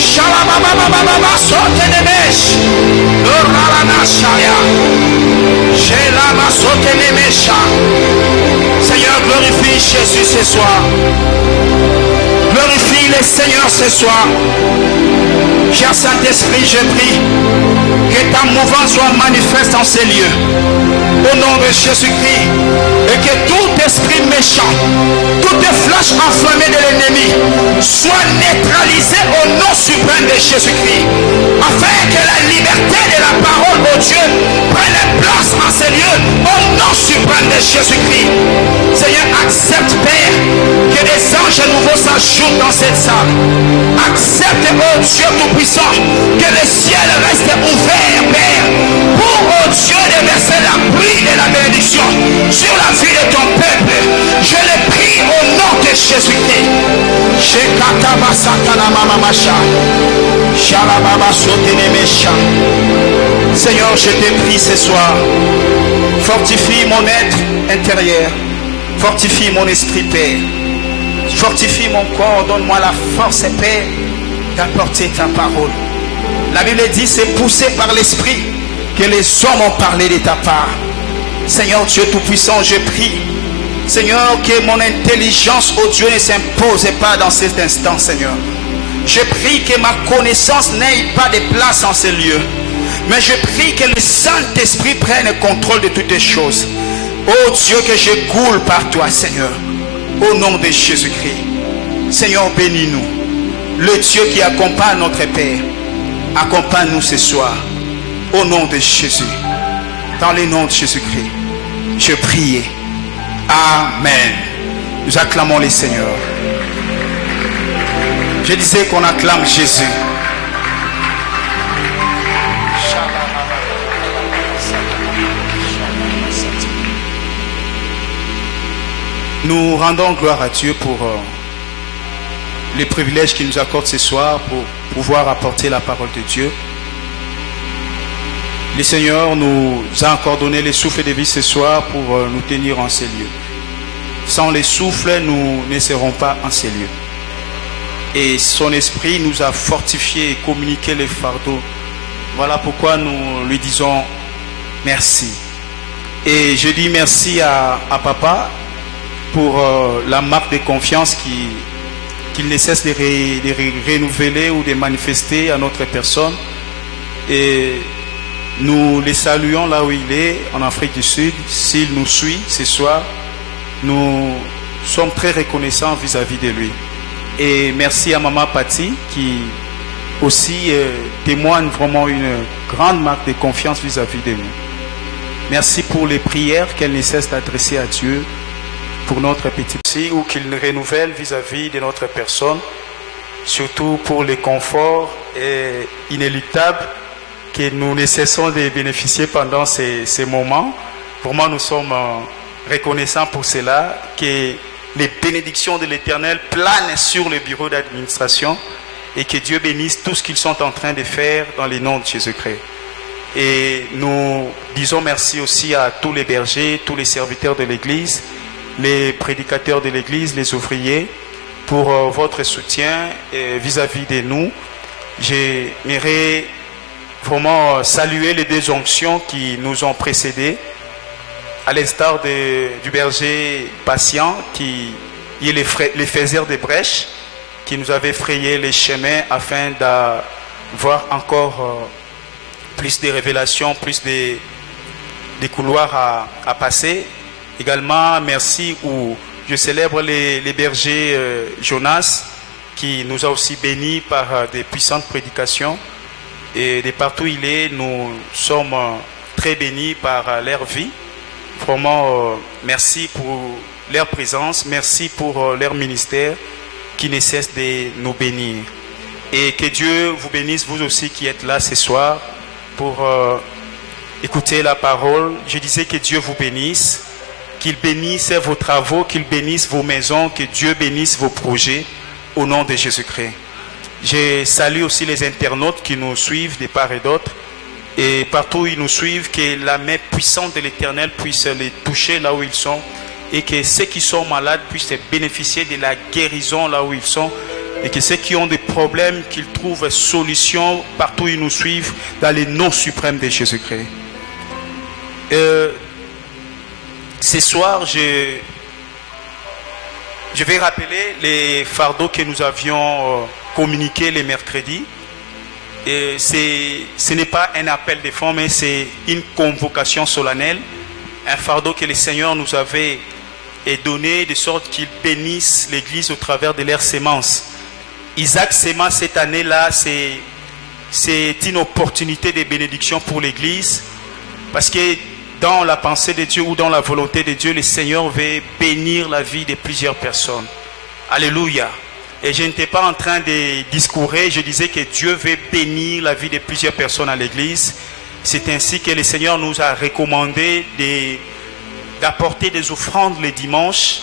Shalabababababa sotenemesh. Loralanashaya. Shelama sotenemesha. Seigneur, glorifie Jésus ce soir. Glorifie le Seigneur ce soir. Cher Saint-Esprit, je prie que ta mouvance soit manifeste en ces lieux. Au nom de Jésus-Christ. Et que tout esprit méchant, toute flèche enflammée de l'ennemi soit neutralisée au nom suprême de Jésus-Christ. Afin que la liberté de la parole de Dieu prenne place en ces lieux. Au nom suprême de Jésus-Christ. Seigneur, accepte, Père, que des anges nouveaux s'ajoutent dans cette salle. Accepte, oh Dieu Tout-Puissant, que le ciel reste ouvert, Père, pour, oh Dieu, déverser la pluie de la bénédiction sur la vie de ton peuple. Je le prie au nom de Jésus-Christ. Seigneur, je te prie ce soir. Fortifie mon être intérieur. Fortifie mon esprit, Père. Fortifie mon corps. Donne-moi la force, Père, d'apporter ta parole. La Bible dit, c'est poussé par l'esprit que les hommes ont parlé de ta part. Seigneur Dieu Tout-Puissant, je prie, Seigneur, que mon intelligence, oh Dieu, ne s'impose pas dans cet instant, Seigneur. Je prie que ma connaissance n'ait pas de place en ces lieux. Mais je prie que le Saint-Esprit prenne le contrôle de toutes les choses. Oh Dieu, que je coule par toi, Seigneur. Au nom de Jésus-Christ. Seigneur, bénis-nous. Le Dieu qui accompagne notre Père, accompagne-nous ce soir. Au nom de Jésus. Dans le nom de Jésus-Christ. Je prie. Amen. Nous acclamons le Seigneur. Je disais qu'on acclame Jésus. Nous rendons gloire à Dieu pour les privilèges qu'il nous accorde ce soir pour pouvoir apporter la parole de Dieu. Le Seigneur nous a encore donné le souffle de vie ce soir pour nous tenir en ces lieux. Sans le souffle, nous ne serons pas en ces lieux. Et son esprit nous a fortifiés et communiqué les fardeaux. Voilà pourquoi nous lui disons merci. Et je dis merci à Papa pour la marque de confiance qu'il ne cesse de renouveler ou de manifester à notre personne. Et nous le saluons là où il est, en Afrique du Sud. S'il nous suit ce soir, nous sommes très reconnaissants vis-à-vis de lui. Et merci à Maman Patti qui aussi témoigne vraiment une grande marque de confiance vis-à-vis de nous. Merci pour les prières qu'elle ne cesse d'adresser à Dieu pour notre petit ou qu'il renouvelle vis-à-vis de notre personne, surtout pour les conforts inéluctables que nous ne cessons de bénéficier pendant ces moments. Vraiment, nous sommes reconnaissants pour cela, que les bénédictions de l'Éternel planent sur le bureau d'administration et que Dieu bénisse tout ce qu'ils sont en train de faire dans le nom de Jésus-Christ. Et nous disons merci aussi à tous les bergers, tous les serviteurs de l'Église, les prédicateurs de l'Église, les ouvriers, pour votre soutien vis-à-vis de nous. J'aimerais vraiment saluer les deux onctions qui nous ont précédés, à l'instar du berger patient qui est le faiseur des brèches, qui nous avait frayé les chemins afin d'avoir encore plus de révélations, plus de couloirs à passer. Également, merci où je célèbre les bergers Jonas, qui nous a aussi bénis par des puissantes prédications. Et de partout où il est, nous sommes très bénis par leur vie. Vraiment, merci pour leur présence, merci pour leur ministère qui ne cesse de nous bénir. Et que Dieu vous bénisse, vous aussi qui êtes là ce soir pour écouter la parole. Je disais que Dieu vous bénisse, qu'il bénisse vos travaux, qu'il bénisse vos maisons, que Dieu bénisse vos projets au nom de Jésus-Christ. Je salue aussi les internautes qui nous suivent de part et d'autre. Et partout où ils nous suivent, que la main puissante de l'Éternel puisse les toucher là où ils sont. Et que ceux qui sont malades puissent bénéficier de la guérison là où ils sont. et que ceux qui ont des problèmes, qu'ils trouvent solution partout où ils nous suivent dans les noms suprêmes de Jésus-Christ. Ce soir, je vais rappeler les fardeaux que nous avions communiqués les mercredis. Et ce n'est pas un appel de fonds, mais c'est une convocation solennelle, un fardeau que le Seigneur nous avait donné de sorte qu'il bénisse l'Église au travers de leurs semences. Isaac Sémence cette année-là, c'est une opportunité de bénédiction pour l'Église, parce que dans la pensée de Dieu ou dans la volonté de Dieu, le Seigneur veut bénir la vie de plusieurs personnes. Alléluia. Et je n'étais pas en train de discourir, je disais que Dieu veut bénir la vie de plusieurs personnes à l'église. C'est ainsi que le Seigneur nous a recommandé d'apporter des offrandes le dimanche.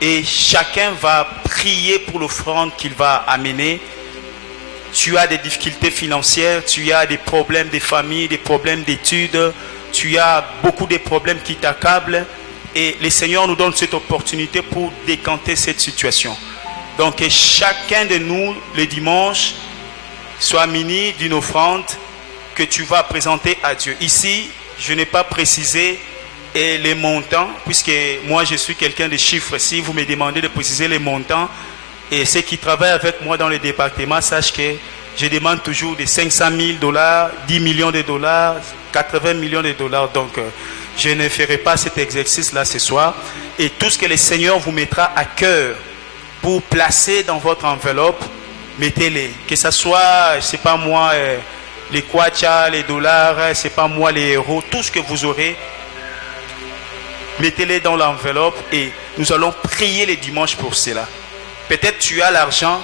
Et chacun va prier pour l'offrande qu'il va amener. Tu as des difficultés financières, tu as des problèmes de famille, des problèmes d'études, tu as beaucoup de problèmes qui t'accablent. Et le Seigneur nous donne cette opportunité pour décanter cette situation. Donc que chacun de nous, le dimanche, soit muni d'une offrande que tu vas présenter à Dieu. Ici, je n'ai pas précisé les montants, puisque moi je suis quelqu'un de chiffres. Si vous me demandez de préciser les montants, et ceux qui travaillent avec moi dans le département sachent que je demande toujours des 500 000 $, 10 millions de dollars, 80 millions de dollars. Donc je ne ferai pas cet exercice-là ce soir. Et tout ce que le Seigneur vous mettra à cœur pour placer dans votre enveloppe, mettez-les. Que ce soit, c'est pas moi, les kwacha, les dollars, c'est pas moi les euros, tout ce que vous aurez, mettez-les dans l'enveloppe et nous allons prier les dimanches pour cela. Peut-être tu as l'argent,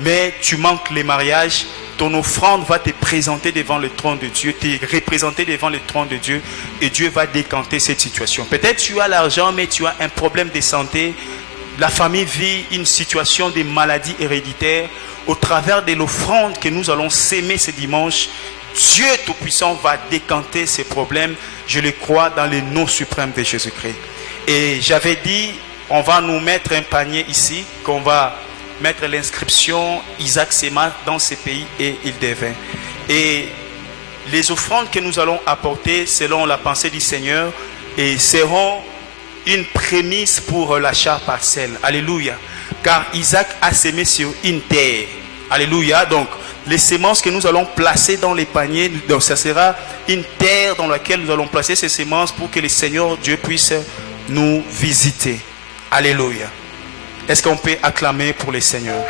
mais tu manques les mariages. Ton offrande va te présenter devant le trône de Dieu, te représenter devant le trône de Dieu, et Dieu va décanter cette situation. Peut-être tu as l'argent, mais tu as un problème de santé. La famille vit une situation de maladie héréditaire. Au travers de l'offrande que nous allons s'aimer ce dimanche, Dieu Tout-Puissant va décanter ces problèmes. Je le crois dans le nom suprême de Jésus-Christ. Et j'avais dit, on va nous mettre un panier ici, qu'on va mettre l'inscription Isaac Sémence dans ces pays et il devint. Et les offrandes que nous allons apporter selon la pensée du Seigneur et seront une prémisse pour l'achat parcelle. Alléluia. Car Isaac a sémé sur une terre. Alléluia. Donc, les semences que nous allons placer dans les paniers, donc ça sera une terre dans laquelle nous allons placer ces semences pour que le Seigneur Dieu puisse nous visiter. Alléluia. Est-ce qu'on peut acclamer pour le Seigneur?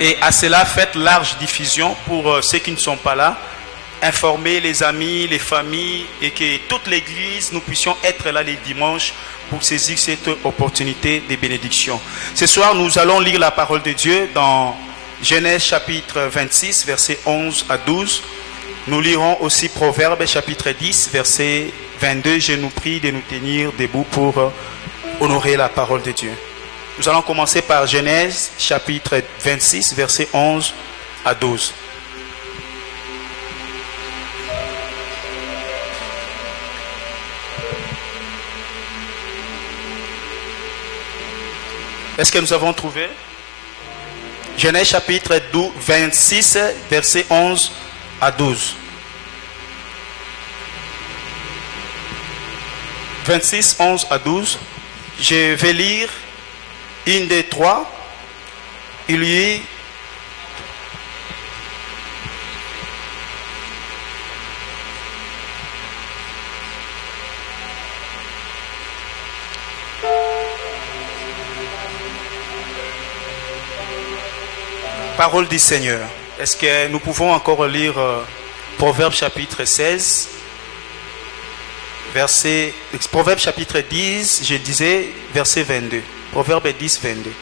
Et à cela, faites large diffusion pour ceux qui ne sont pas là. Informer les amis, les familles et que toute l'église, nous puissions être là les dimanches pour saisir cette opportunité de bénédiction. Ce soir, nous allons lire la parole de Dieu dans Genèse chapitre 26, versets 11 à 12. Nous lirons aussi Proverbes chapitre 10, verset 22. Je nous prie de nous tenir debout pour honorer la parole de Dieu. Nous allons commencer par Genèse chapitre 26, verset 11 à 12. Est-ce que nous avons trouvé? Genèse chapitre 26, verset 11 à 12. 26, 11 à 12. Je vais lire une des trois. Il lui parole du Seigneur. Est-ce que nous pouvons encore lire Proverbe chapitre 16, Proverbe chapitre 10, je disais verset 22. Proverbe 10, 22.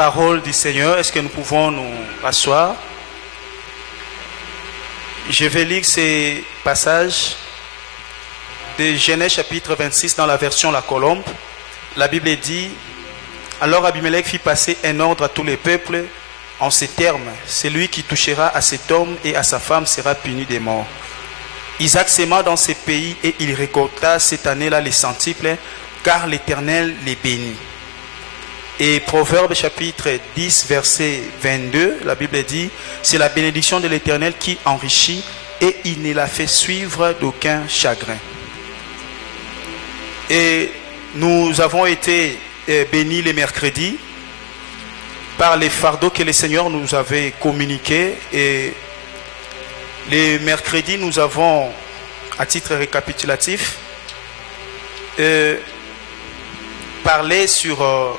parole du Seigneur. Est-ce que nous pouvons nous asseoir? Je vais lire ces passages de Genèse chapitre 26 dans la version La Colombe. La Bible dit: alors Abimelech fit passer un ordre à tous les peuples en ces termes: celui qui touchera à cet homme et à sa femme sera puni de mort. Isaac sema dans ces pays et il récolta cette année-là les centiples, car l'Éternel les bénit. Et Proverbe chapitre 10 verset 22, la Bible dit: c'est la bénédiction de l'Éternel qui enrichit et il ne la fait suivre d'aucun chagrin. Et nous avons été bénis les mercredis par les fardeaux que le Seigneur nous avait communiqués. Et les mercredis, nous avons, à titre récapitulatif, parlé sur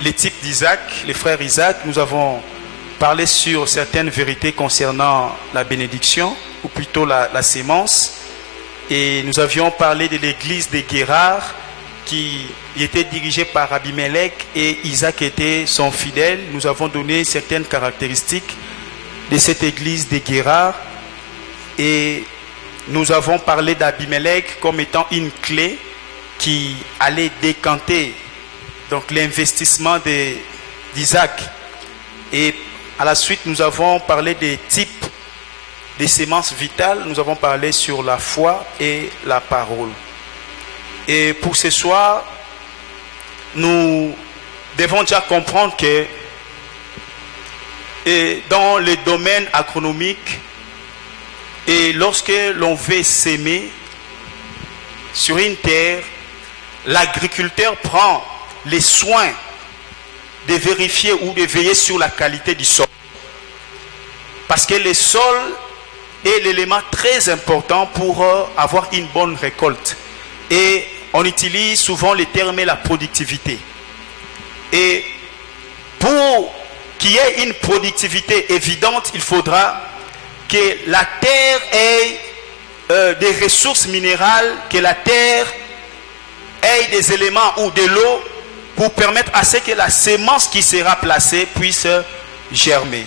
les types d'Isaac, les frères Isaac. Nous avons parlé sur certaines vérités concernant la bénédiction, ou plutôt la sémence. Et nous avions parlé de l'église de Guérard, qui était dirigée par Abimelech, et Isaac était son fidèle. Nous avons donné certaines caractéristiques de cette église de Guérard. Et nous avons parlé d'Abimelech comme étant une clé qui allait décanter donc l'investissement d'Isaac. Et à la suite, nous avons parlé des types de semences vitales. Nous avons parlé sur la foi et la parole. Et pour ce soir, nous devons déjà comprendre que dans le domaine agronomique, et lorsque l'on veut s'aimer sur une terre, l'agriculteur prend les soins de vérifier ou de veiller sur la qualité du sol. Parce que le sol est l'élément très important pour avoir une bonne récolte. Et on utilise souvent le terme la productivité. Et pour qu'il y ait une productivité évidente, il faudra que la terre ait des ressources minérales, que la terre ait des éléments ou de l'eau pour permettre à ce que la sémence qui sera placée puisse germer.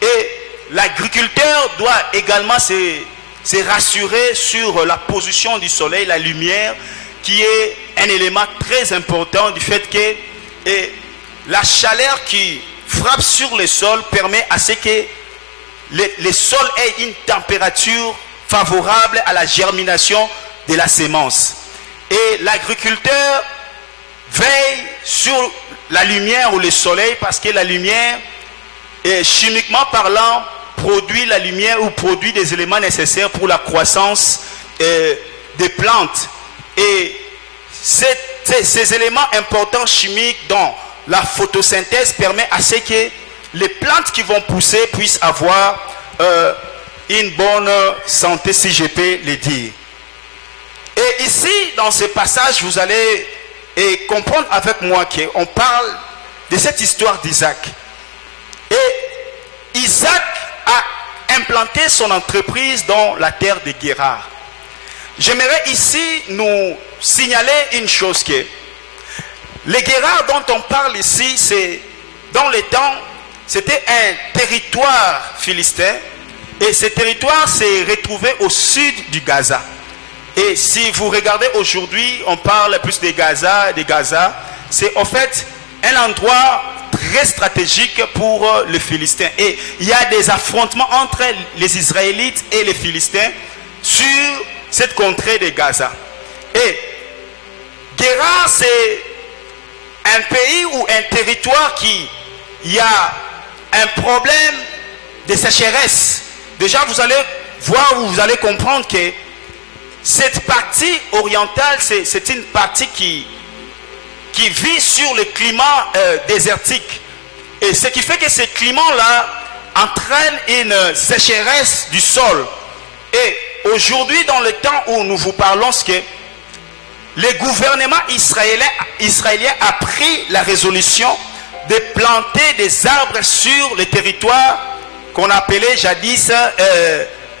Et l'agriculteur doit également se rassurer sur la position du soleil, la lumière, qui est un élément très important du fait que la chaleur qui frappe sur le sol permet à ce que le sol ait une température favorable à la germination de la sémence. Et l'agriculteur veille sur la lumière ou le soleil, parce que la lumière, chimiquement parlant, produit la lumière ou produit des éléments nécessaires pour la croissance des plantes. Et ces éléments importants chimiques dans la photosynthèse permettent à ce que les plantes qui vont pousser puissent avoir une bonne santé, si je peux le dire. Et ici, dans ce passage, vous allez comprendre avec moi qu'on parle de cette histoire d'Isaac. Et Isaac a implanté son entreprise dans la terre de Guérard. J'aimerais ici nous signaler une chose, que les Guérard dont on parle ici, c'est dans le temps, c'était un territoire philistin, et ce territoire s'est retrouvé au sud du Gaza. Et si vous regardez aujourd'hui, on parle plus de Gaza, c'est en fait un endroit très stratégique pour les Philistins. Et il y a des affrontements entre les Israélites et les Philistins sur cette contrée de Gaza. Et Guérard, c'est un pays ou un territoire qui il y a un problème de sécheresse. Déjà, vous allez voir ou vous allez comprendre que cette partie orientale, c'est une partie qui vit sur le climat désertique. Et ce qui fait que ce climat-là entraîne une sécheresse du sol. Et aujourd'hui, dans le temps où nous vous parlons, c'est que le gouvernement israélien a pris la résolution de planter des arbres sur le territoire qu'on appelait jadis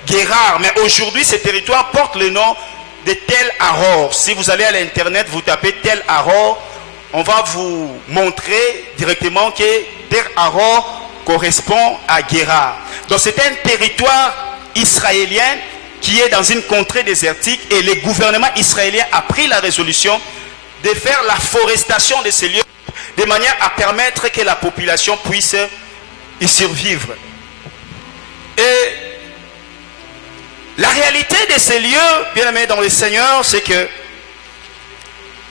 Guérard. Mais aujourd'hui, ce territoire porte le nom de Tel Aror. Si vous allez à l'internet, vous tapez Tel Aror, on va vous montrer directement que Der Aror correspond à Guérar. Donc c'est un territoire israélien qui est dans une contrée désertique et le gouvernement israélien a pris la résolution de faire la forestation de ces lieux de manière à permettre que la population puisse y survivre. Et la réalité de ces lieux, bien aimés dans le Seigneur, c'est que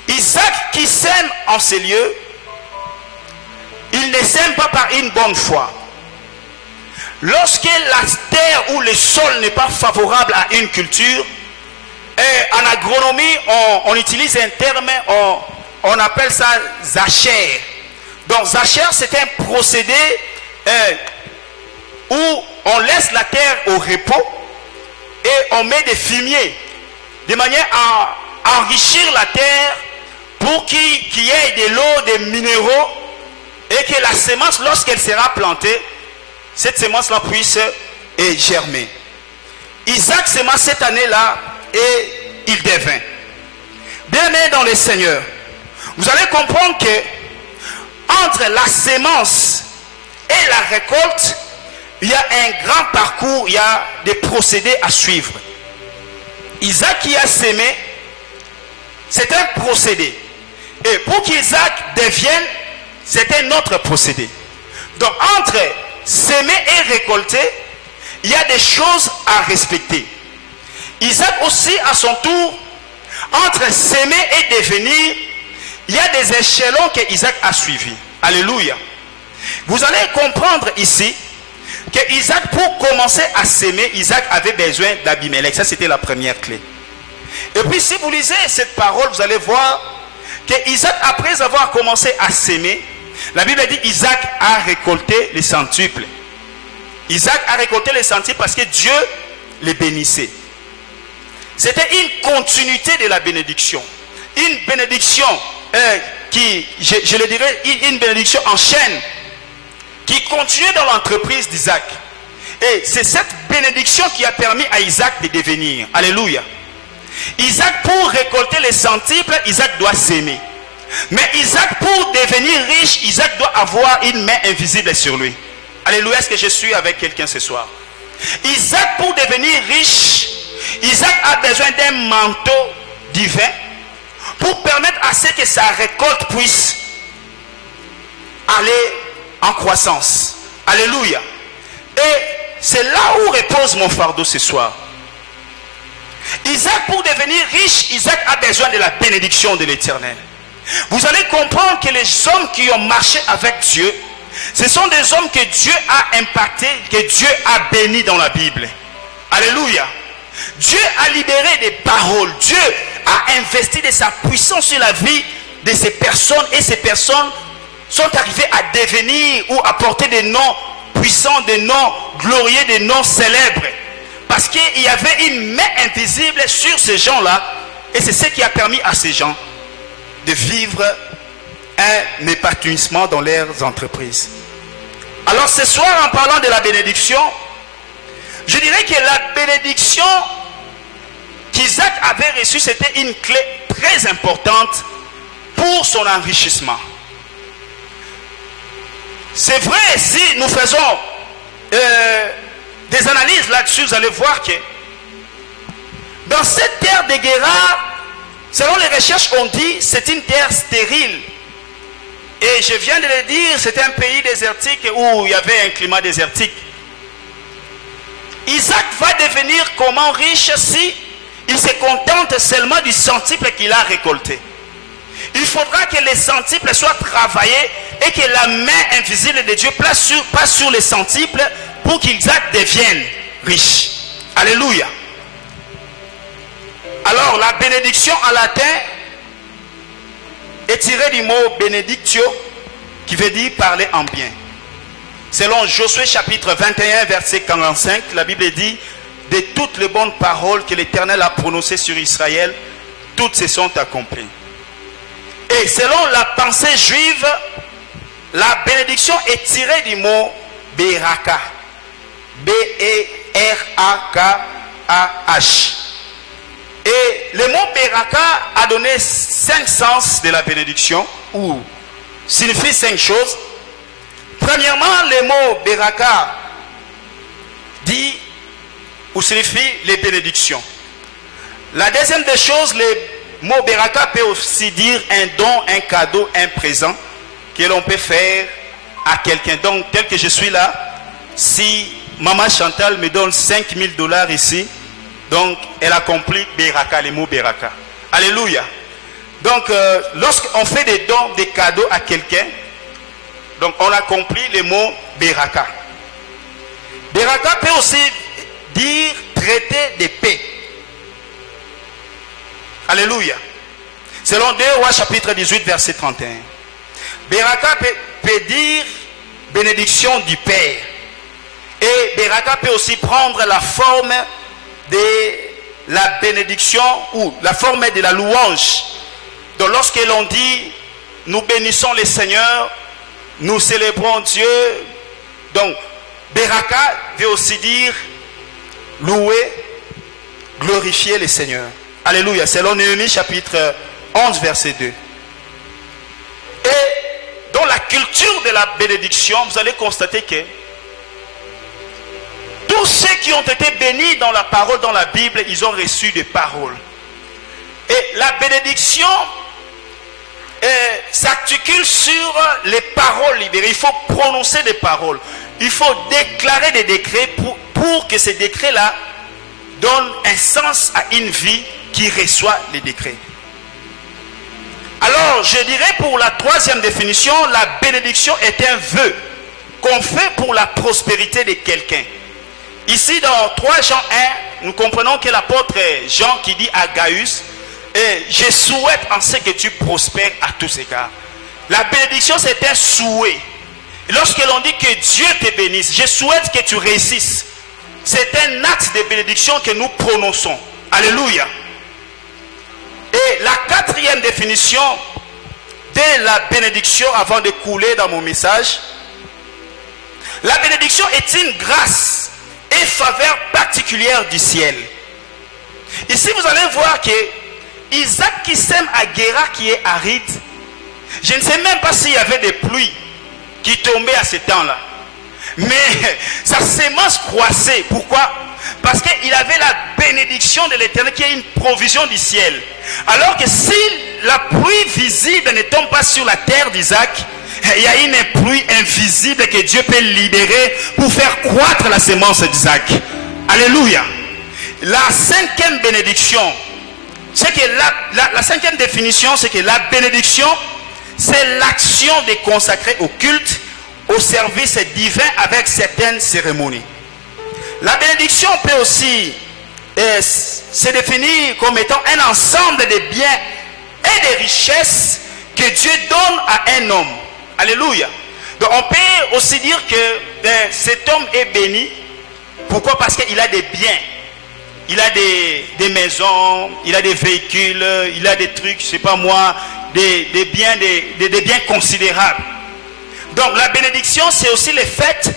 Isaac qui sème en ces lieux, il ne sème pas par une bonne foi. Lorsque la terre ou le sol n'est pas favorable à une culture, et en agronomie, on utilise un terme, on appelle ça zacher. Donc zacher, c'est un procédé où on laisse la terre au repos et on met des fumiers de manière à enrichir la terre pour qu'il y ait de l'eau, des minéraux et que la semence, lorsqu'elle sera plantée, cette semence-là puisse germer. Isaac sema cette année-là et il devint. Bien-aimé dans le Seigneur, vous allez comprendre que entre la semence et la récolte, il y a un grand parcours, il y a des procédés à suivre. Isaac qui a sémé, c'est un procédé. Et pour qu'Isaac devienne, c'est un autre procédé. Donc entre s'aimer et récolter, il y a des choses à respecter. Isaac aussi, à son tour, entre s'aimer et devenir, il y a des échelons que Isaac a suivis. Alléluia. Vous allez comprendre ici que Isaac, pour commencer à s'aimer, Isaac avait besoin d'Abimelech. Ça, c'était la première clé. Et puis, si vous lisez cette parole, vous allez voir que Isaac, après avoir commencé à s'aimer, la Bible dit Isaac a récolté les centuples. Isaac a récolté les centuples parce que Dieu les bénissait. C'était une continuité de la bénédiction. Une bénédiction qui, je le dirais, une bénédiction en chaîne qui continuait dans l'entreprise d'Isaac. Et c'est cette bénédiction qui a permis à Isaac de devenir. Alléluia. Isaac, pour récolter les centuples, Isaac doit s'aimer. Mais Isaac, pour devenir riche, Isaac doit avoir une main invisible sur lui. Alléluia, est-ce que je suis avec quelqu'un ce soir? Isaac, pour devenir riche, Isaac a besoin d'un manteau divin pour permettre à ce que sa récolte puisse aller en croissance. Alléluia. Et c'est là où repose mon fardeau ce soir. Isaac, pour devenir riche, Isaac a besoin de la bénédiction de l'Éternel. Vous allez comprendre que les hommes qui ont marché avec Dieu, ce sont des hommes que Dieu a impactés, que Dieu a bénis dans la Bible. Alléluia. Dieu a libéré des paroles. Dieu a investi de sa puissance sur la vie de ces personnes. Et ces personnes sont arrivées à devenir ou à porter des noms puissants, des noms glorieux, des noms célèbres. Parce qu'il y avait une main invisible sur ces gens-là. Et c'est ce qui a permis à ces gens de vivre un épanouissement dans leurs entreprises. Alors ce soir, en parlant de la bénédiction, je dirais que la bénédiction qu'Isaac avait reçue, c'était une clé très importante pour son enrichissement. C'est vrai, si nous faisons des analyses là-dessus, vous allez voir que dans cette terre de Guérar, selon les recherches, on dit c'est une terre stérile. Et je viens de le dire, c'est un pays désertique où il y avait un climat désertique. Isaac va devenir comment riche si il se contente seulement du centuple qu'il a récolté. Il faudra que les centuples soient travaillés et que la main invisible de Dieu passe sur les centuples pour qu'Isaac devienne riche. Alléluia. Alors la bénédiction en latin est tirée du mot benedictio qui veut dire parler en bien. Selon Josué chapitre 21 verset 45, la Bible dit de toutes les bonnes paroles que l'Éternel a prononcées sur Israël, toutes se sont accomplies. Et selon la pensée juive, la bénédiction est tirée du mot Beraka. B-E-R-A-K-A-H. Et le mot Beraka a donné 5 sens de la bénédiction, ou signifie 5 choses. Premièrement, le mot Beraka dit ou signifie les bénédictions. La deuxième des choses, le mot Beraka peut aussi dire un don, un cadeau, un présent que l'on peut faire à quelqu'un. Donc, tel que je suis là, si Maman Chantal me donne $5,000 ici, donc elle accomplit Beraka, le mot Beraka. Alléluia. Donc, lorsqu'on fait des dons, des cadeaux à quelqu'un, donc on accomplit le mot Beraka. Beraka peut aussi dire traiter de paix. Alléluia. Selon 2 Rois chapitre 18 verset 31. Beraka peut dire bénédiction du Père. Et Beraka peut aussi prendre la forme de la bénédiction ou la forme de la louange. Donc lorsque l'on dit nous bénissons le Seigneur, nous célébrons Dieu. Donc Beraka veut aussi dire louer, glorifier le Seigneur. Alléluia. Selon Néhémie chapitre 11 verset 2. Et dans la culture de la bénédiction, vous allez constater que tous ceux qui ont été bénis dans la parole, dans la Bible, ils ont reçu des paroles. Et la bénédiction s'articule sur les paroles libérées. Il faut prononcer des paroles. Il faut déclarer des décrets pour que ces décrets-là donnent un sens à une vie qui reçoit les décrets. Alors, je dirais pour la troisième définition, la bénédiction est un vœu qu'on fait pour la prospérité de quelqu'un. Ici, dans 3 Jean 1, nous comprenons que l'apôtre Jean qui dit à Gaius, je souhaite en ce que tu prospères à tous égards. La bénédiction, c'est un souhait. Lorsque l'on dit que Dieu te bénisse, je souhaite que tu réussisses. C'est un acte de bénédiction que nous prononçons. Alléluia. Et la quatrième définition de la bénédiction, avant de couler dans mon message, la bénédiction est une grâce et faveur particulière du ciel. Ici, vous allez voir que Isaac qui sème à Guéra qui est aride, je ne sais même pas s'il y avait des pluies qui tombaient à ce temps-là. Mais sa sémence croissait. Pourquoi? Parce qu'il avait la bénédiction de l'Éternel qui est une provision du ciel. Alors que si la pluie visible ne tombe pas sur la terre d'Isaac, il y a une pluie invisible que Dieu peut libérer pour faire croître la sémence d'Isaac. Alléluia. La cinquième bénédiction, c'est que la cinquième définition, c'est que la bénédiction, c'est l'action de consacrer au culte, au service divin avec certaines cérémonies. La bénédiction peut aussi se définir comme étant un ensemble de biens et de richesses que Dieu donne à un homme. Alléluia. Donc on peut aussi dire que cet homme est béni. Pourquoi? Parce qu'il a des biens. Il a des maisons, il a des véhicules, il a des trucs, je ne sais pas moi, des biens considérables. Donc la bénédiction, c'est aussi le fait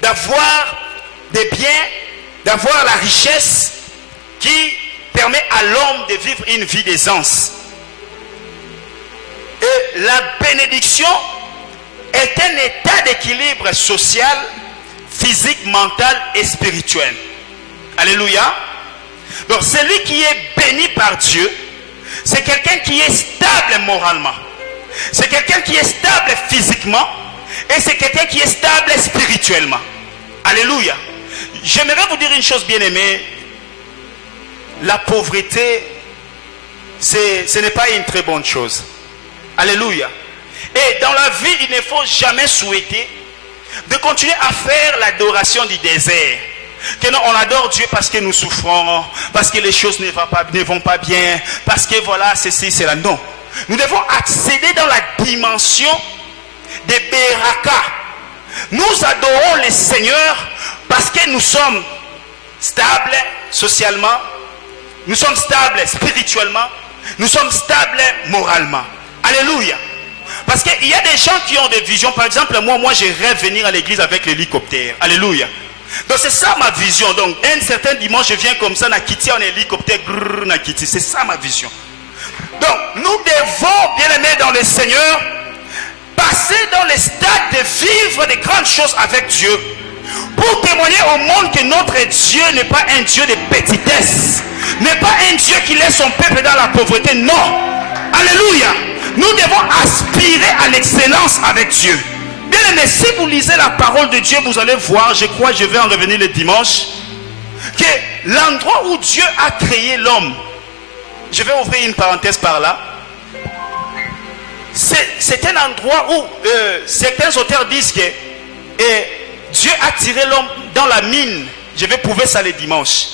d'avoir des biens, d'avoir la richesse qui permet à l'homme de vivre une vie d'aisance. Et la bénédiction est un état d'équilibre social, physique, mental et spirituel. Alléluia. Donc celui qui est béni par Dieu, c'est quelqu'un qui est stable moralement. C'est quelqu'un qui est stable physiquement. Et c'est quelqu'un qui est stable spirituellement. Alléluia. J'aimerais vous dire une chose, bien aimée. La pauvreté, ce n'est pas une très bonne chose. Alléluia. Et dans la vie, il ne faut jamais souhaiter de continuer à faire l'adoration du désert. Que non, on adore Dieu parce que nous souffrons, parce que les choses ne vont pas bien, parce que voilà, ceci, cela. Non. Nous devons accéder dans la dimension de Beraka. Nous adorons le Seigneur parce que nous sommes stables socialement, nous sommes stables spirituellement, nous sommes stables moralement. Alléluia. Parce qu'il y a des gens qui ont des visions. Par exemple, moi je rêve venir à l'église avec l'hélicoptère. Alléluia. Donc c'est ça ma vision. Donc un certain dimanche, je viens comme ça, Nakiti en hélicoptère, Nakiti. C'est ça ma vision. Donc nous devons, bien aimés dans le Seigneur, passer dans les stades de vivre des grandes choses avec Dieu, pour témoigner au monde que notre Dieu n'est pas un Dieu de petitesse, n'est pas un Dieu qui laisse son peuple dans la pauvreté. Non. Alléluia. Nous devons aspirer à l'excellence avec Dieu. Bien aimé, si vous lisez la parole de Dieu, vous allez voir, je crois, je vais en revenir le dimanche, que l'endroit où Dieu a créé l'homme, je vais ouvrir une parenthèse par là, c'est un endroit où certains auteurs disent que Dieu a tiré l'homme dans la mine. Je vais prouver ça le dimanche.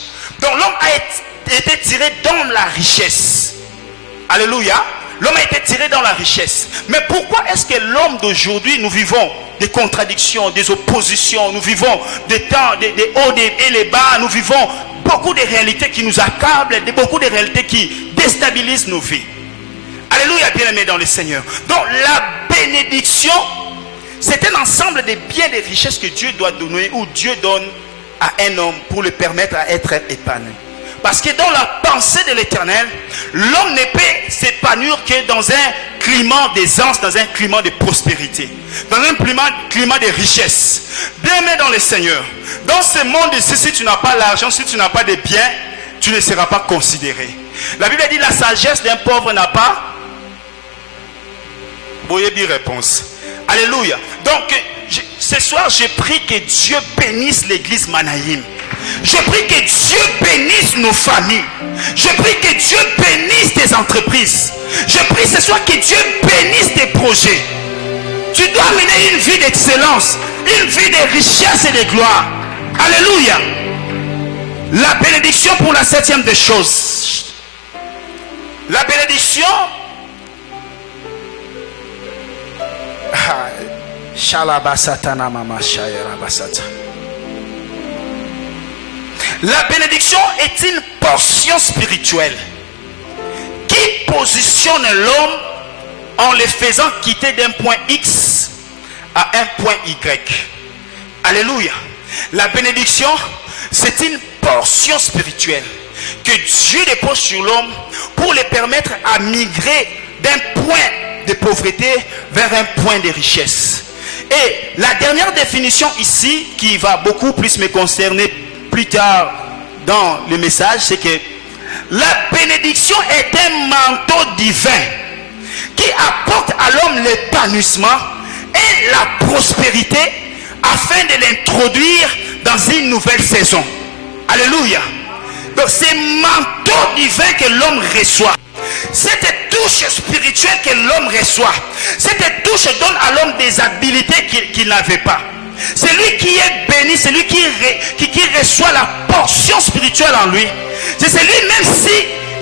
Donc l'homme a été tiré dans la richesse. Alléluia. L'homme a été tiré dans la richesse. Mais pourquoi est-ce que l'homme d'aujourd'hui, nous vivons des contradictions, des oppositions, nous vivons des temps, des hauts et les bas, nous vivons beaucoup de réalités qui nous accablent, beaucoup de réalités qui déstabilisent nos vies. Alléluia, bien-aimés dans le Seigneur. Donc la bénédiction, c'est un ensemble de biens et de richesses que Dieu doit donner, ou Dieu donne à un homme pour le permettre à être épanoui. Parce que dans la pensée de l'Éternel, l'homme ne peut s'épanouir que dans un climat d'aisance, dans un climat de prospérité, dans un climat de richesse. Bien-aimé dans le Seigneur, dans ce monde ici, si tu n'as pas l'argent, si tu n'as pas de biens, tu ne seras pas considéré. La Bible dit la sagesse d'un pauvre n'a pas. Voyez bien réponse. Alléluia. Donc, ce soir, je prie que Dieu bénisse l'église Manaïm. Je prie que Dieu bénisse nos familles. Je prie que Dieu bénisse tes entreprises. Je prie ce soir que Dieu bénisse tes projets. Tu dois mener une vie d'excellence, une vie de richesse et de gloire. Alléluia. La bénédiction pour la septième des choses. La bénédiction. La bénédiction est une portion spirituelle qui positionne l'homme en le faisant quitter d'un point X à un point Y. Alléluia. La bénédiction, c'est une portion spirituelle que Dieu dépose sur l'homme pour le permettre à migrer d'un point de pauvreté vers un point de richesse. Et la dernière définition ici, qui va beaucoup plus me concerner plus tard dans le message, c'est que la bénédiction est un manteau divin qui apporte à l'homme l'épanouissement et la prospérité afin de l'introduire dans une nouvelle saison. Alléluia. Donc c'est un manteau divin que l'homme reçoit. Cette touche spirituelle que l'homme reçoit, cette touche donne à l'homme des habilités qu'il n'avait pas. C'est lui qui est béni, c'est lui qui reçoit la portion spirituelle en lui. C'est celui, même si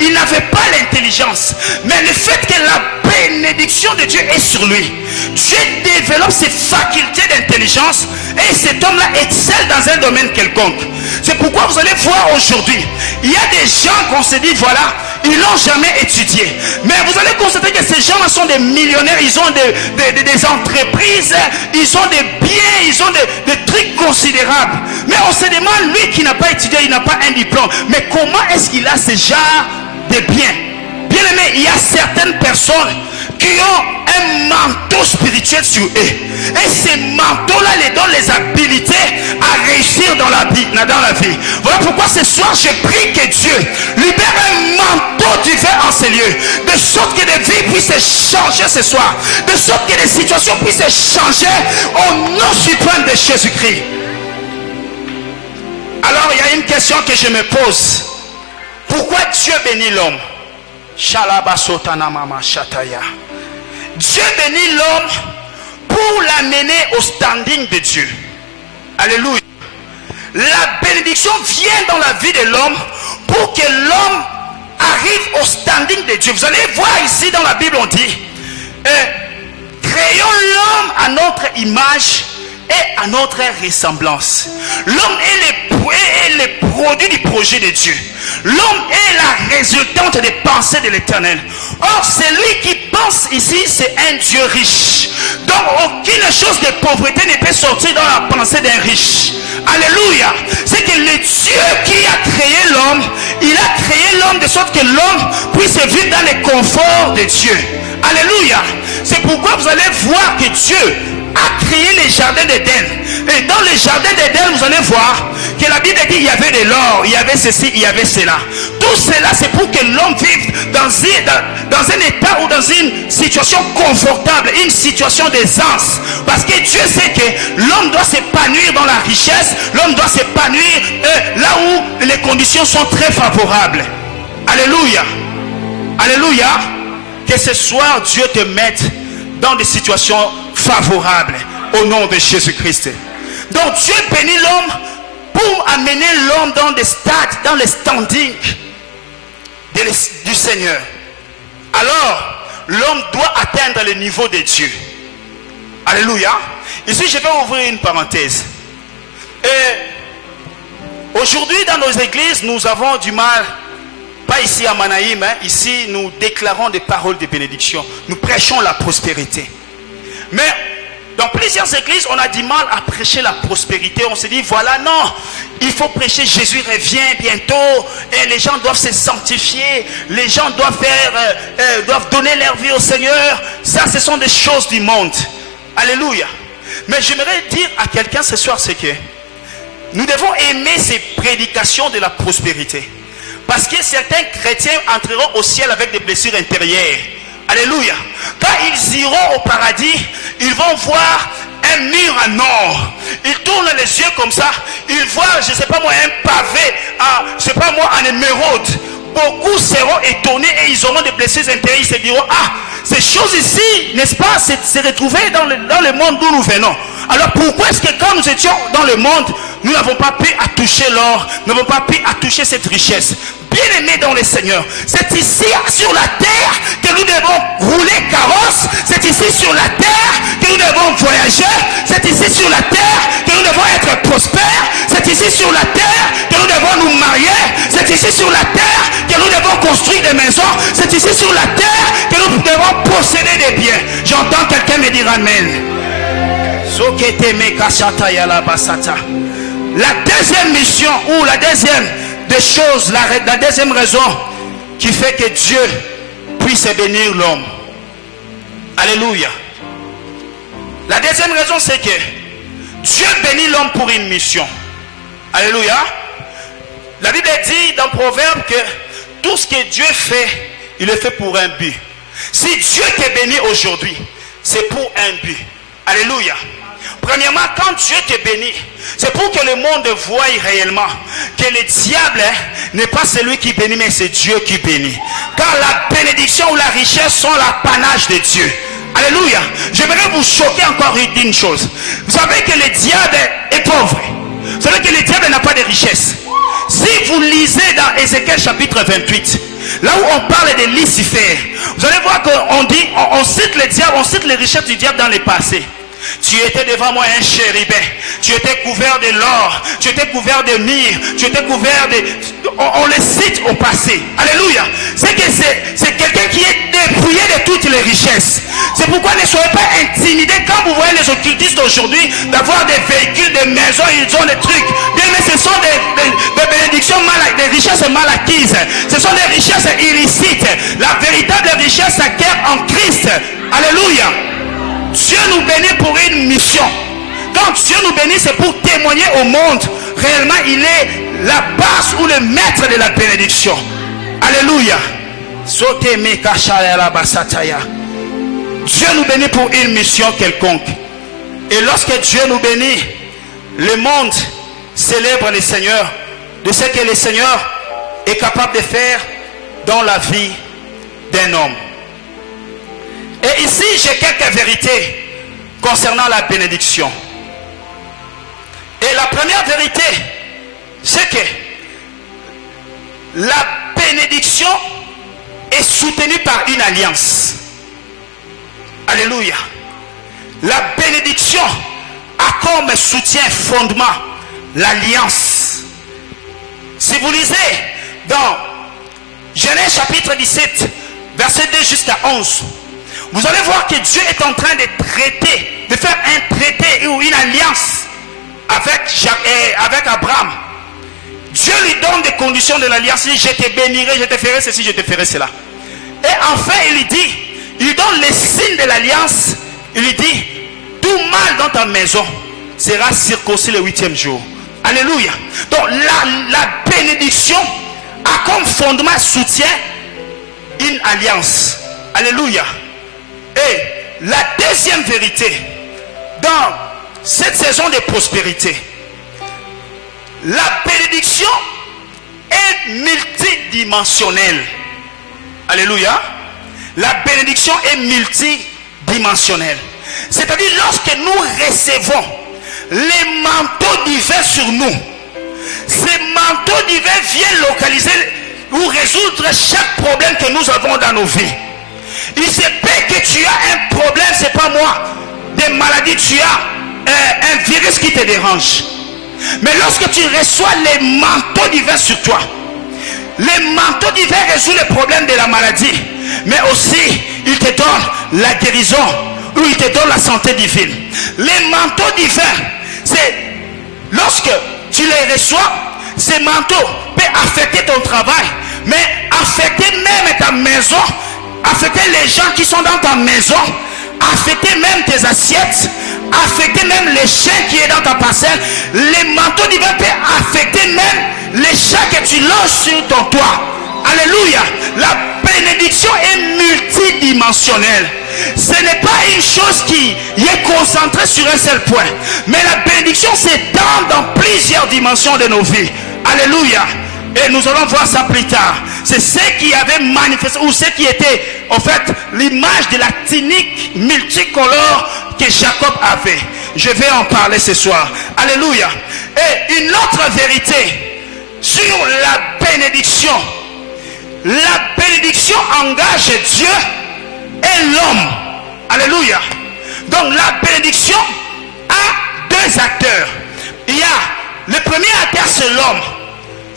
il n'avait pas l'intelligence, mais le fait que la bénédiction de Dieu est sur lui, Dieu développe ses facultés d'intelligence et cet homme-là excelle dans un domaine quelconque. C'est pourquoi vous allez voir aujourd'hui, il y a des gens qu'on se dit, voilà, ils n'ont jamais étudié. Mais vous allez constater que ces gens-là sont des millionnaires, ils ont des entreprises, ils ont des biens, ils ont des trucs considérables. Mais on se demande, lui qui n'a pas étudié, il n'a pas un diplôme, mais comment est-ce qu'il a ce genre de biens? Bien aimé, il y a certaines personnes qui ont un manteau spirituel sur eux. Et ces manteaux-là les donnent les habilités à réussir dans la vie. Voilà pourquoi ce soir, je prie que Dieu libère un manteau divin en ces lieux. De sorte que des vies puissent changer ce soir. De sorte que des situations puissent changer au nom suprême de Jésus-Christ. Alors, il y a une question que je me pose. Pourquoi Dieu bénit l'homme? Dieu bénit l'homme pour l'amener au standing de Dieu. Alléluia. La bénédiction vient dans la vie de l'homme pour que l'homme arrive au standing de Dieu. Vous allez voir ici dans la Bible, on dit créons l'homme à notre image et à notre ressemblance. L'homme est le produit du projet de Dieu. L'homme est la résultante des pensées de l'Éternel. Or, celui qui pense ici, c'est un Dieu riche. Donc aucune chose de pauvreté ne peut sortir dans la pensée d'un riche. Alléluia. C'est que le Dieu qui a créé l'homme, il a créé l'homme de sorte que l'homme puisse vivre dans les conforts de Dieu. Alléluia. C'est pourquoi vous allez voir que Dieu a créé les jardins d'Éden. Et dans les jardins d'Éden, vous allez voir que la Bible dit qu'il y avait de l'or, il y avait ceci, il y avait cela. Tout cela, c'est pour que l'homme vive dans un état ou dans une situation confortable, une situation d'aisance. Parce que Dieu sait que l'homme doit s'épanouir dans la richesse, l'homme doit s'épanouir là où les conditions sont très favorables. Alléluia. Alléluia. Que ce soir, Dieu te mette dans des situations favorables au nom de Jésus-Christ. Donc Dieu bénit l'homme pour amener l'homme dans des stades, dans les standings du Seigneur. Alors, l'homme doit atteindre le niveau de Dieu. Alléluia. Ici, je vais ouvrir une parenthèse. Et aujourd'hui, dans nos églises, nous avons du mal. Pas ici à Manaïm, hein. Ici nous déclarons des paroles de bénédiction. Nous prêchons la prospérité. Mais dans plusieurs églises, on a du mal à prêcher la prospérité. On se dit, voilà, non, il faut prêcher, Jésus revient bientôt. Et les gens doivent se sanctifier. Les gens doivent doivent donner leur vie au Seigneur. Ça, ce sont des choses du monde. Alléluia. Mais j'aimerais dire à quelqu'un ce soir, c'est que nous devons aimer ces prédications de la prospérité. Parce que certains chrétiens entreront au ciel avec des blessures intérieures. Alléluia. Quand ils iront au paradis, ils vont voir un mur en or. Ils tournent les yeux comme ça. Ils voient, je ne sais pas moi, un pavé, je ne sais pas moi, en émeraude. Beaucoup seront étonnés et ils auront des blessures intérieures. Ils se diront, ah, ces choses ici, n'est-ce pas, se retrouver dans le monde d'où nous venons. Alors pourquoi est-ce que quand nous étions dans le monde, nous n'avons pas pu toucher l'or, nous n'avons pas pu toucher cette richesse? Bien aimé dans le Seigneur, c'est ici sur la terre que nous devons rouler carrosse. C'est ici sur la terre que nous devons voyager. C'est ici sur la terre que nous devons être prospères. C'est ici sur la terre que nous devons nous marier. C'est ici sur la terre que nous devons construire des maisons. C'est ici sur la terre que nous devons posséder des biens. J'entends quelqu'un me dire amen. La deuxième mission ou la deuxième des choses, la deuxième raison qui fait que Dieu puisse bénir l'homme. Alléluia. La deuxième raison, c'est que Dieu bénit l'homme pour une mission. Alléluia. La Bible dit dans Proverbe que tout ce que Dieu fait, il le fait pour un but. Si Dieu te bénit aujourd'hui, c'est pour un but. Alléluia. Premièrement, quand Dieu te bénit, c'est pour que le monde voie réellement que le diable n'est pas celui qui bénit, mais c'est Dieu qui bénit. Car la bénédiction ou la richesse sont l'apanage de Dieu. Alléluia. J'aimerais vous choquer encore une chose. Vous savez que le diable est pauvre. Vous savez que le diable n'a pas de richesse. Si vous lisez dans Ézéchiel chapitre 28, là où on parle de Lucifer, vous allez voir qu'on dit, on cite le diable, on cite les richesses du diable dans le passé. Tu étais devant moi un chérubin. Tu étais couvert de l'or. Tu étais couvert de myrrhe. Tu étais couvert de... On le cite au passé. Alléluia. C'est que c'est quelqu'un qui est dépouillé de toutes les richesses. C'est pourquoi ne soyez pas intimidés quand vous voyez les occultistes d'aujourd'hui d'avoir des véhicules, des maisons, ils ont des trucs. Bien, mais ce sont des bénédictions des richesses mal acquises. Ce sont des richesses illicites. La véritable richesse s'acquiert en Christ. Alléluia. Dieu nous bénit pour une mission. Quand Dieu nous bénit, c'est pour témoigner au monde. Réellement, il est la base ou le maître de la bénédiction. Alléluia. Dieu nous bénit pour une mission quelconque. Et lorsque Dieu nous bénit, le monde célèbre le Seigneur de ce que le Seigneur est capable de faire dans la vie d'un homme. Et ici, j'ai quelques vérités concernant la bénédiction. Et la première vérité, c'est que la bénédiction est soutenue par une alliance. Alléluia. La bénédiction a comme soutien fondement l'alliance. Si vous lisez dans Genèse chapitre 17, verset 2 jusqu'à 11, vous allez voir que Dieu est en train de traiter, de faire un traité ou une alliance avec Abraham. Dieu lui donne des conditions de l'alliance. Il dit, je te bénirai, je te ferai ceci, je te ferai cela. Et enfin, il lui dit, il donne les signes de l'alliance. Il lui dit, tout mâle dans ta maison sera circoncis le 8e jour. Alléluia. Donc la bénédiction a comme fondement, soutien, une alliance. Alléluia. Et la deuxième vérité, dans cette saison de prospérité, la bénédiction est multidimensionnelle. Alléluia. La bénédiction est multidimensionnelle. C'est-à-dire lorsque nous recevons les manteaux divins sur nous, ces manteaux divins viennent localiser ou résoudre chaque problème que nous avons dans nos vies. Il se peut que tu as un problème, c'est pas moi, des maladies, tu as un virus qui te dérange. Mais lorsque tu reçois les manteaux divins sur toi, les manteaux divins résolvent les problèmes de la maladie, mais aussi ils te donnent la guérison ou ils te donnent la santé divine. Les manteaux divins, c'est lorsque tu les reçois, ces manteaux peuvent affecter ton travail, mais affecter même ta maison, affecter les gens qui sont dans ta maison, affecter même tes assiettes, affecter même les chiens qui est dans ta parcelle. Les manteaux divins peuvent affecter même les chats que tu loges sur ton toit. Alléluia. La bénédiction est multidimensionnelle. Ce n'est pas une chose qui est concentrée sur un seul point, mais la bénédiction s'étend dans plusieurs dimensions de nos vies. Alléluia. Et nous allons voir ça plus tard. C'est ce qui avait manifesté, ou ce qui était en fait l'image de la tunique multicolore que Jacob avait. Je vais en parler ce soir. Alléluia. Et une autre vérité sur la bénédiction. La bénédiction engage Dieu et l'homme. Alléluia. Donc la bénédiction a deux acteurs. Il y a le premier acteur, c'est l'homme.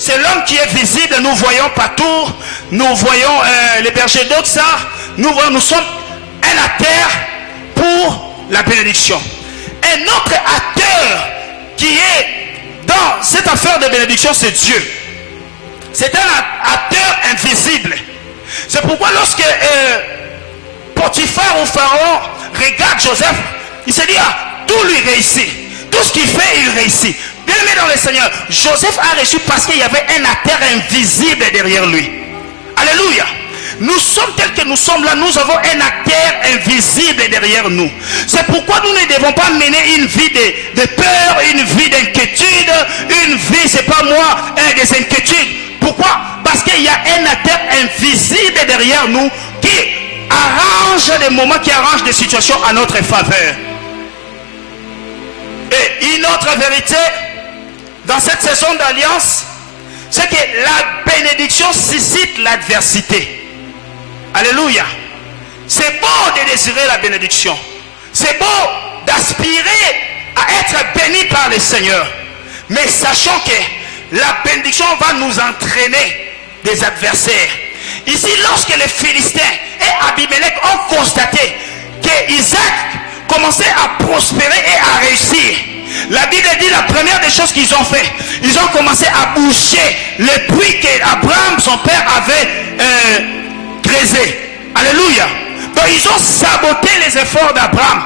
C'est l'homme qui est visible, nous voyons partout, nous voyons les bergers d'Otsa, nous sommes un acteur pour la bénédiction. Un autre acteur qui est dans cette affaire de bénédiction, c'est Dieu. C'est un acteur invisible. C'est pourquoi lorsque Potiphar ou Pharaon regarde Joseph, il se dit, ah, tout lui réussit. Tout ce qu'il fait, il réussit. Bien aimé dans le Seigneur, Joseph a reçu parce qu'il y avait un acteur invisible derrière lui. Alléluia. Nous sommes tels que nous sommes là, nous avons un acteur invisible derrière nous. C'est pourquoi nous ne devons pas mener une vie de peur, une vie d'inquiétude, une vie, c'est pas moi, des inquiétudes. Pourquoi? Parce qu'il y a un acteur invisible derrière nous qui arrange des moments, qui arrange des situations à notre faveur. Et une autre vérité dans cette saison d'alliance, c'est que la bénédiction suscite l'adversité. Alléluia. C'est beau de désirer la bénédiction. C'est beau d'aspirer à être béni par le Seigneur. Mais sachons que la bénédiction va nous entraîner des adversaires. Ici, lorsque les Philistins et Abimelech ont constaté que Isaac commençait à prospérer et à réussir, la Bible dit la première des choses qu'ils ont fait, ils ont commencé à boucher le puits qu'Abraham, son père, avait creusé. Alléluia. Donc ils ont saboté les efforts d'Abraham.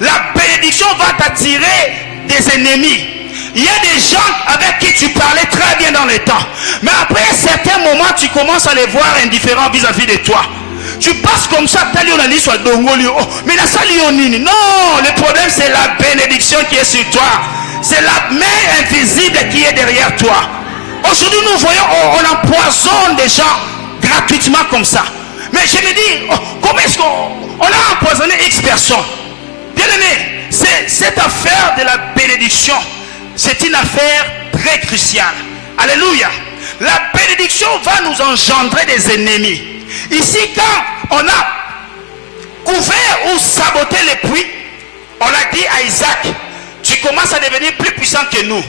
La bénédiction va t'attirer des ennemis. Il y a des gens avec qui tu parlais très bien dans le temps, mais après un certain moment tu commences à les voir indifférents vis-à-vis de toi. Tu passes comme ça, mais non, le problème c'est la bénédiction qui est sur toi. C'est la main invisible qui est derrière toi. Aujourd'hui nous voyons, on empoisonne des gens gratuitement comme ça. Mais je me dis, comment est-ce qu'on a empoisonné X personnes? Bien aimé, cette affaire de la bénédiction, c'est une affaire très cruciale. Alléluia. La bénédiction va nous engendrer des ennemis. Ici, quand on a couvert ou saboté les puits, on a dit à Isaac, tu commences à devenir plus puissant que nous.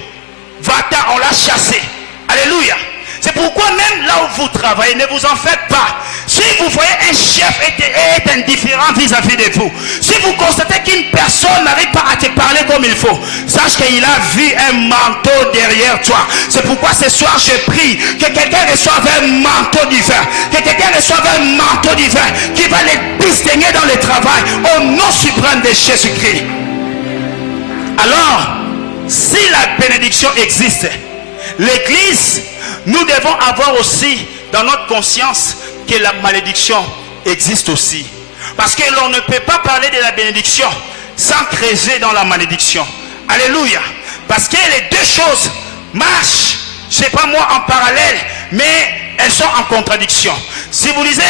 Va-t'en, on l'a chassé. Alléluia. C'est pourquoi même là où vous travaillez, ne vous en faites pas. Si vous voyez un chef est indifférent vis-à-vis de vous, si vous constatez qu'une personne n'arrive pas à te parler comme il faut, sache qu'il a vu un manteau derrière toi. C'est pourquoi ce soir je prie que quelqu'un reçoive un manteau divin, que quelqu'un reçoive un manteau divin qui va les distinguer dans le travail au nom suprême de Jésus-Christ. Alors, si la bénédiction existe, l'Église, nous devons avoir aussi dans notre conscience que la malédiction existe aussi. Parce que l'on ne peut pas parler de la bénédiction sans creuser dans la malédiction. Alléluia. Parce que les deux choses marchent, je ne sais pas moi, en parallèle, mais elles sont en contradiction. Si vous lisez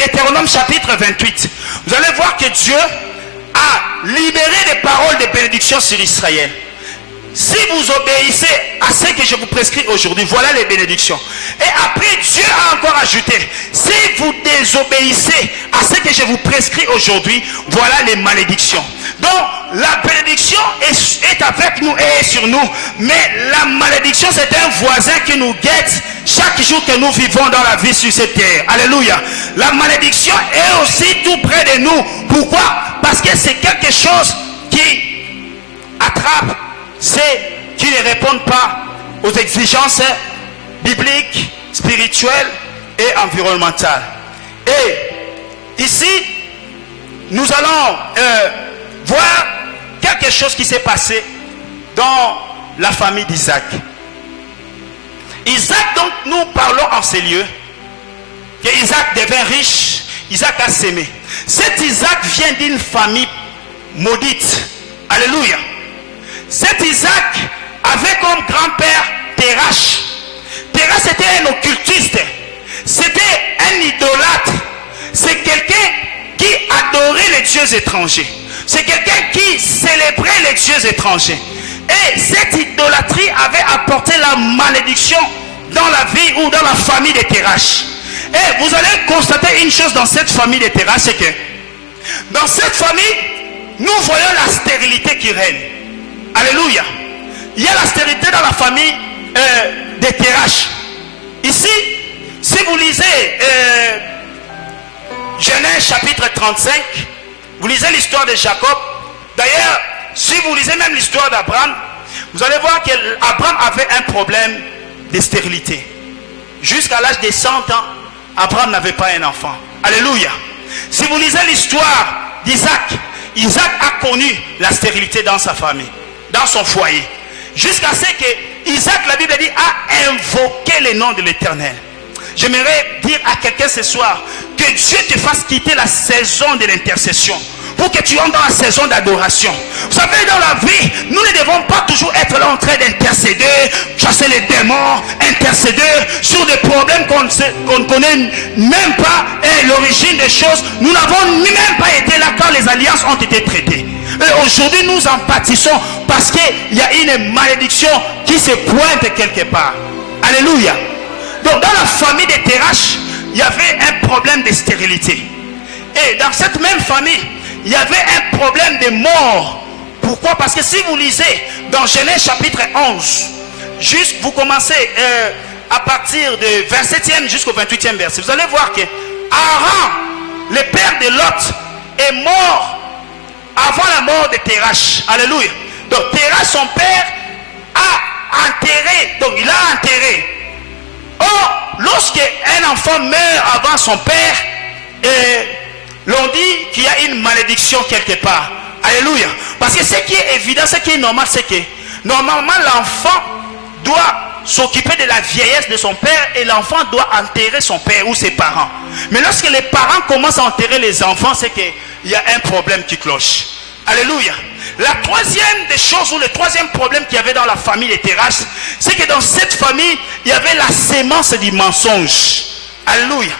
Deutéronome chapitre 28, vous allez voir que Dieu a libéré des paroles de bénédiction sur Israël. Si vous obéissez à ce que je vous prescris aujourd'hui, voilà les bénédictions. Et après, Dieu a encore ajouté, si vous désobéissez à ce que je vous prescris aujourd'hui, voilà les malédictions. Donc, la bénédiction est avec nous et est sur nous. Mais la malédiction, c'est un voisin qui nous guette chaque jour que nous vivons dans la vie sur cette terre. Alléluia. La malédiction est aussi tout près de nous. Pourquoi? Parce que c'est quelque chose qui attrape ceux qui ne répondent pas aux exigences bibliques, spirituelles et environnementales. Et ici, nous allons voir quelque chose qui s'est passé dans la famille d'Isaac. Isaac, donc, nous parlons en ces lieux que Isaac devint riche, Isaac a sémé. Cet Isaac vient d'une famille maudite. Alléluia. Cet Isaac avait comme grand-père Térache. Térache était un occultiste. C'était un idolâtre. C'est quelqu'un qui adorait les dieux étrangers. C'est quelqu'un qui célébrait les dieux étrangers. Et cette idolâtrie avait apporté la malédiction dans la vie ou dans la famille de Térache. Et vous allez constater une chose dans cette famille de Térache, c'est que dans cette famille, nous voyons la stérilité qui règne. Alléluia. Il y a la stérilité dans la famille de Térache. Ici, si vous lisez Genèse chapitre 35, vous lisez l'histoire de Jacob. D'ailleurs, si vous lisez même l'histoire d'Abraham, vous allez voir qu'Abraham avait un problème de stérilité. Jusqu'à l'âge de 100 ans, Abraham n'avait pas un enfant. Alléluia. Si vous lisez l'histoire d'Isaac, Isaac a connu la stérilité dans sa famille, dans son foyer. Jusqu'à ce que Isaac, la Bible dit, a invoqué le nom de l'Éternel. J'aimerais dire à quelqu'un ce soir que Dieu te fasse quitter la saison de l'intercession pour que tu entres dans la saison d'adoration. Vous savez, dans la vie, nous ne devons pas toujours être là en train d'intercéder, chasser les démons, intercéder sur des problèmes qu'on ne connaît même pas et l'origine des choses. Nous n'avons même pas été là quand les alliances ont été traitées. Et aujourd'hui, nous en pâtissons parce qu'il y a une malédiction qui se pointe quelque part. Alléluia. Donc, dans la famille de Térache, il y avait un problème de stérilité. Et dans cette même famille, il y avait un problème de mort. Pourquoi? Parce que si vous lisez dans Genèse chapitre 11, juste vous commencez à partir du 27e jusqu'au 28e verset, vous allez voir que Aaron, le père de Lot, est mort avant la mort de Térache. Alléluia. Donc Térache, son père, a enterré. Donc il a enterré. Or, lorsqu'un enfant meurt avant son père, l'on dit qu'il y a une malédiction quelque part. Alléluia. Parce que ce qui est évident, ce qui est normal, c'est que normalement l'enfant doit s'occuper de la vieillesse de son père et l'enfant doit enterrer son père ou ses parents. Mais lorsque les parents commencent à enterrer les enfants, c'est qu'il y a un problème qui cloche. Alléluia. La troisième des choses, ou le troisième problème qu'il y avait dans la famille des Térache, c'est que dans cette famille, il y avait la sémence du mensonge. Alléluia.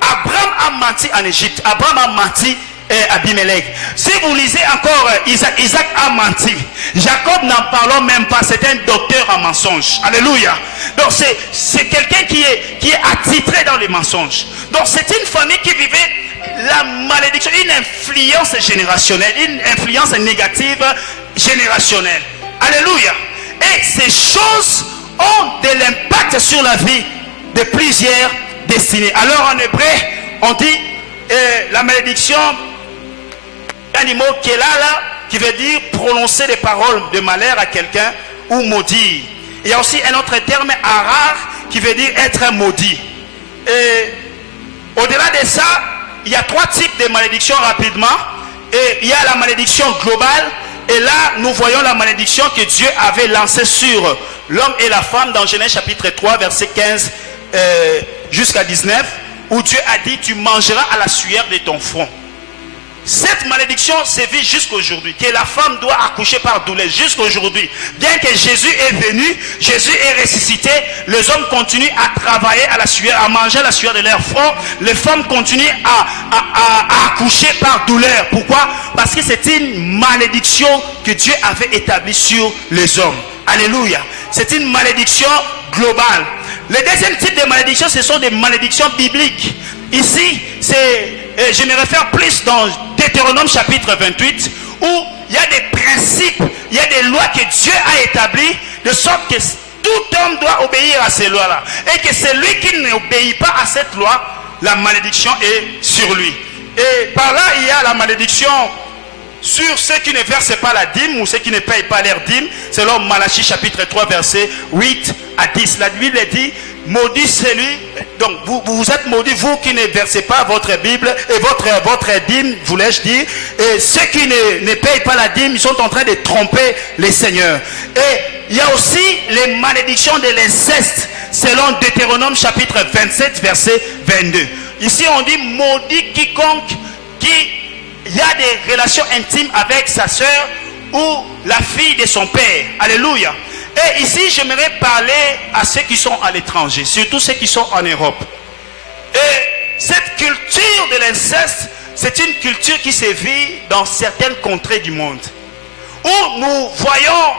Abraham a menti en Égypte. Abraham a menti à Abimelech. Si vous lisez encore Isaac a menti. Jacob, n'en parlons même pas. C'est un docteur en mensonge. Alléluia. Donc c'est quelqu'un qui est attitré dans les mensonges. Donc c'est une famille qui vivait la malédiction, une influence générationnelle, une influence négative générationnelle. Alléluia. Et ces choses ont de l'impact sur la vie de plusieurs destinées. Alors en hébreu, on dit la malédiction, un mot qui est là, qui veut dire prononcer des paroles de malheur à quelqu'un ou maudire. Il y a aussi un autre terme, arar, qui veut dire être maudit. Et au-delà de ça, il y a 3 types de malédictions rapidement. Et il y a la malédiction globale. Et là, nous voyons la malédiction que Dieu avait lancée sur l'homme et la femme dans Genèse chapitre 3, verset 15 jusqu'à 19, où Dieu a dit, tu mangeras à la sueur de ton front. Cette malédiction sévit jusqu'aujourd'hui, que la femme doit accoucher par douleur jusqu'aujourd'hui. Bien que Jésus est venu, Jésus est ressuscité, les hommes continuent à travailler à la sueur, à manger à la sueur de leur front. Les femmes continuent à accoucher par douleur. Pourquoi? Parce que c'est une malédiction que Dieu avait établie sur les hommes. Alléluia. C'est une malédiction globale. Le deuxième type de malédiction, ce sont des malédictions bibliques. Ici, je me réfère plus dans Deutéronome chapitre 28, où il y a des principes, il y a des lois que Dieu a établies, de sorte que tout homme doit obéir à ces lois-là. Et que celui qui n'obéit pas à cette loi, la malédiction est sur lui. Et par là, il y a la malédiction sur ceux qui ne versent pas la dîme ou ceux qui ne payent pas leur dîme, selon Malachie chapitre 3 verset 8 à 10. La Bible dit, maudit celui, donc vous êtes maudits, vous qui ne versez pas votre Bible et votre dîme, voulais-je dire, et ceux qui ne payent pas la dîme, ils sont en train de tromper les seigneurs. Et il y a aussi les malédictions de l'inceste, selon Deutéronome chapitre 27 verset 22. Ici on dit, maudit quiconque qui il y a des relations intimes avec sa soeur ou la fille de son père. Alléluia. Et ici, j'aimerais parler à ceux qui sont à l'étranger, surtout ceux qui sont en Europe. Et cette culture de l'inceste, c'est une culture qui se vit dans certaines contrées du monde, où nous voyons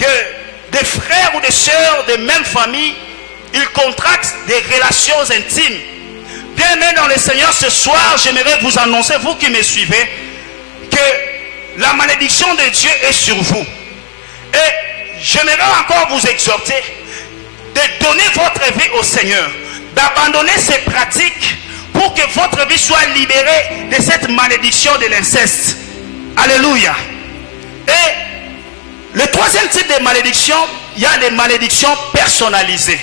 que des frères ou des sœurs de même famille, ils contractent des relations intimes. Bien-aimés dans le Seigneur, ce soir, j'aimerais vous annoncer, vous qui me suivez, que la malédiction de Dieu est sur vous. Et j'aimerais encore vous exhorter de donner votre vie au Seigneur, d'abandonner ces pratiques pour que votre vie soit libérée de cette malédiction de l'inceste. Alléluia. Et le troisième type de malédiction, il y a les malédictions personnalisées.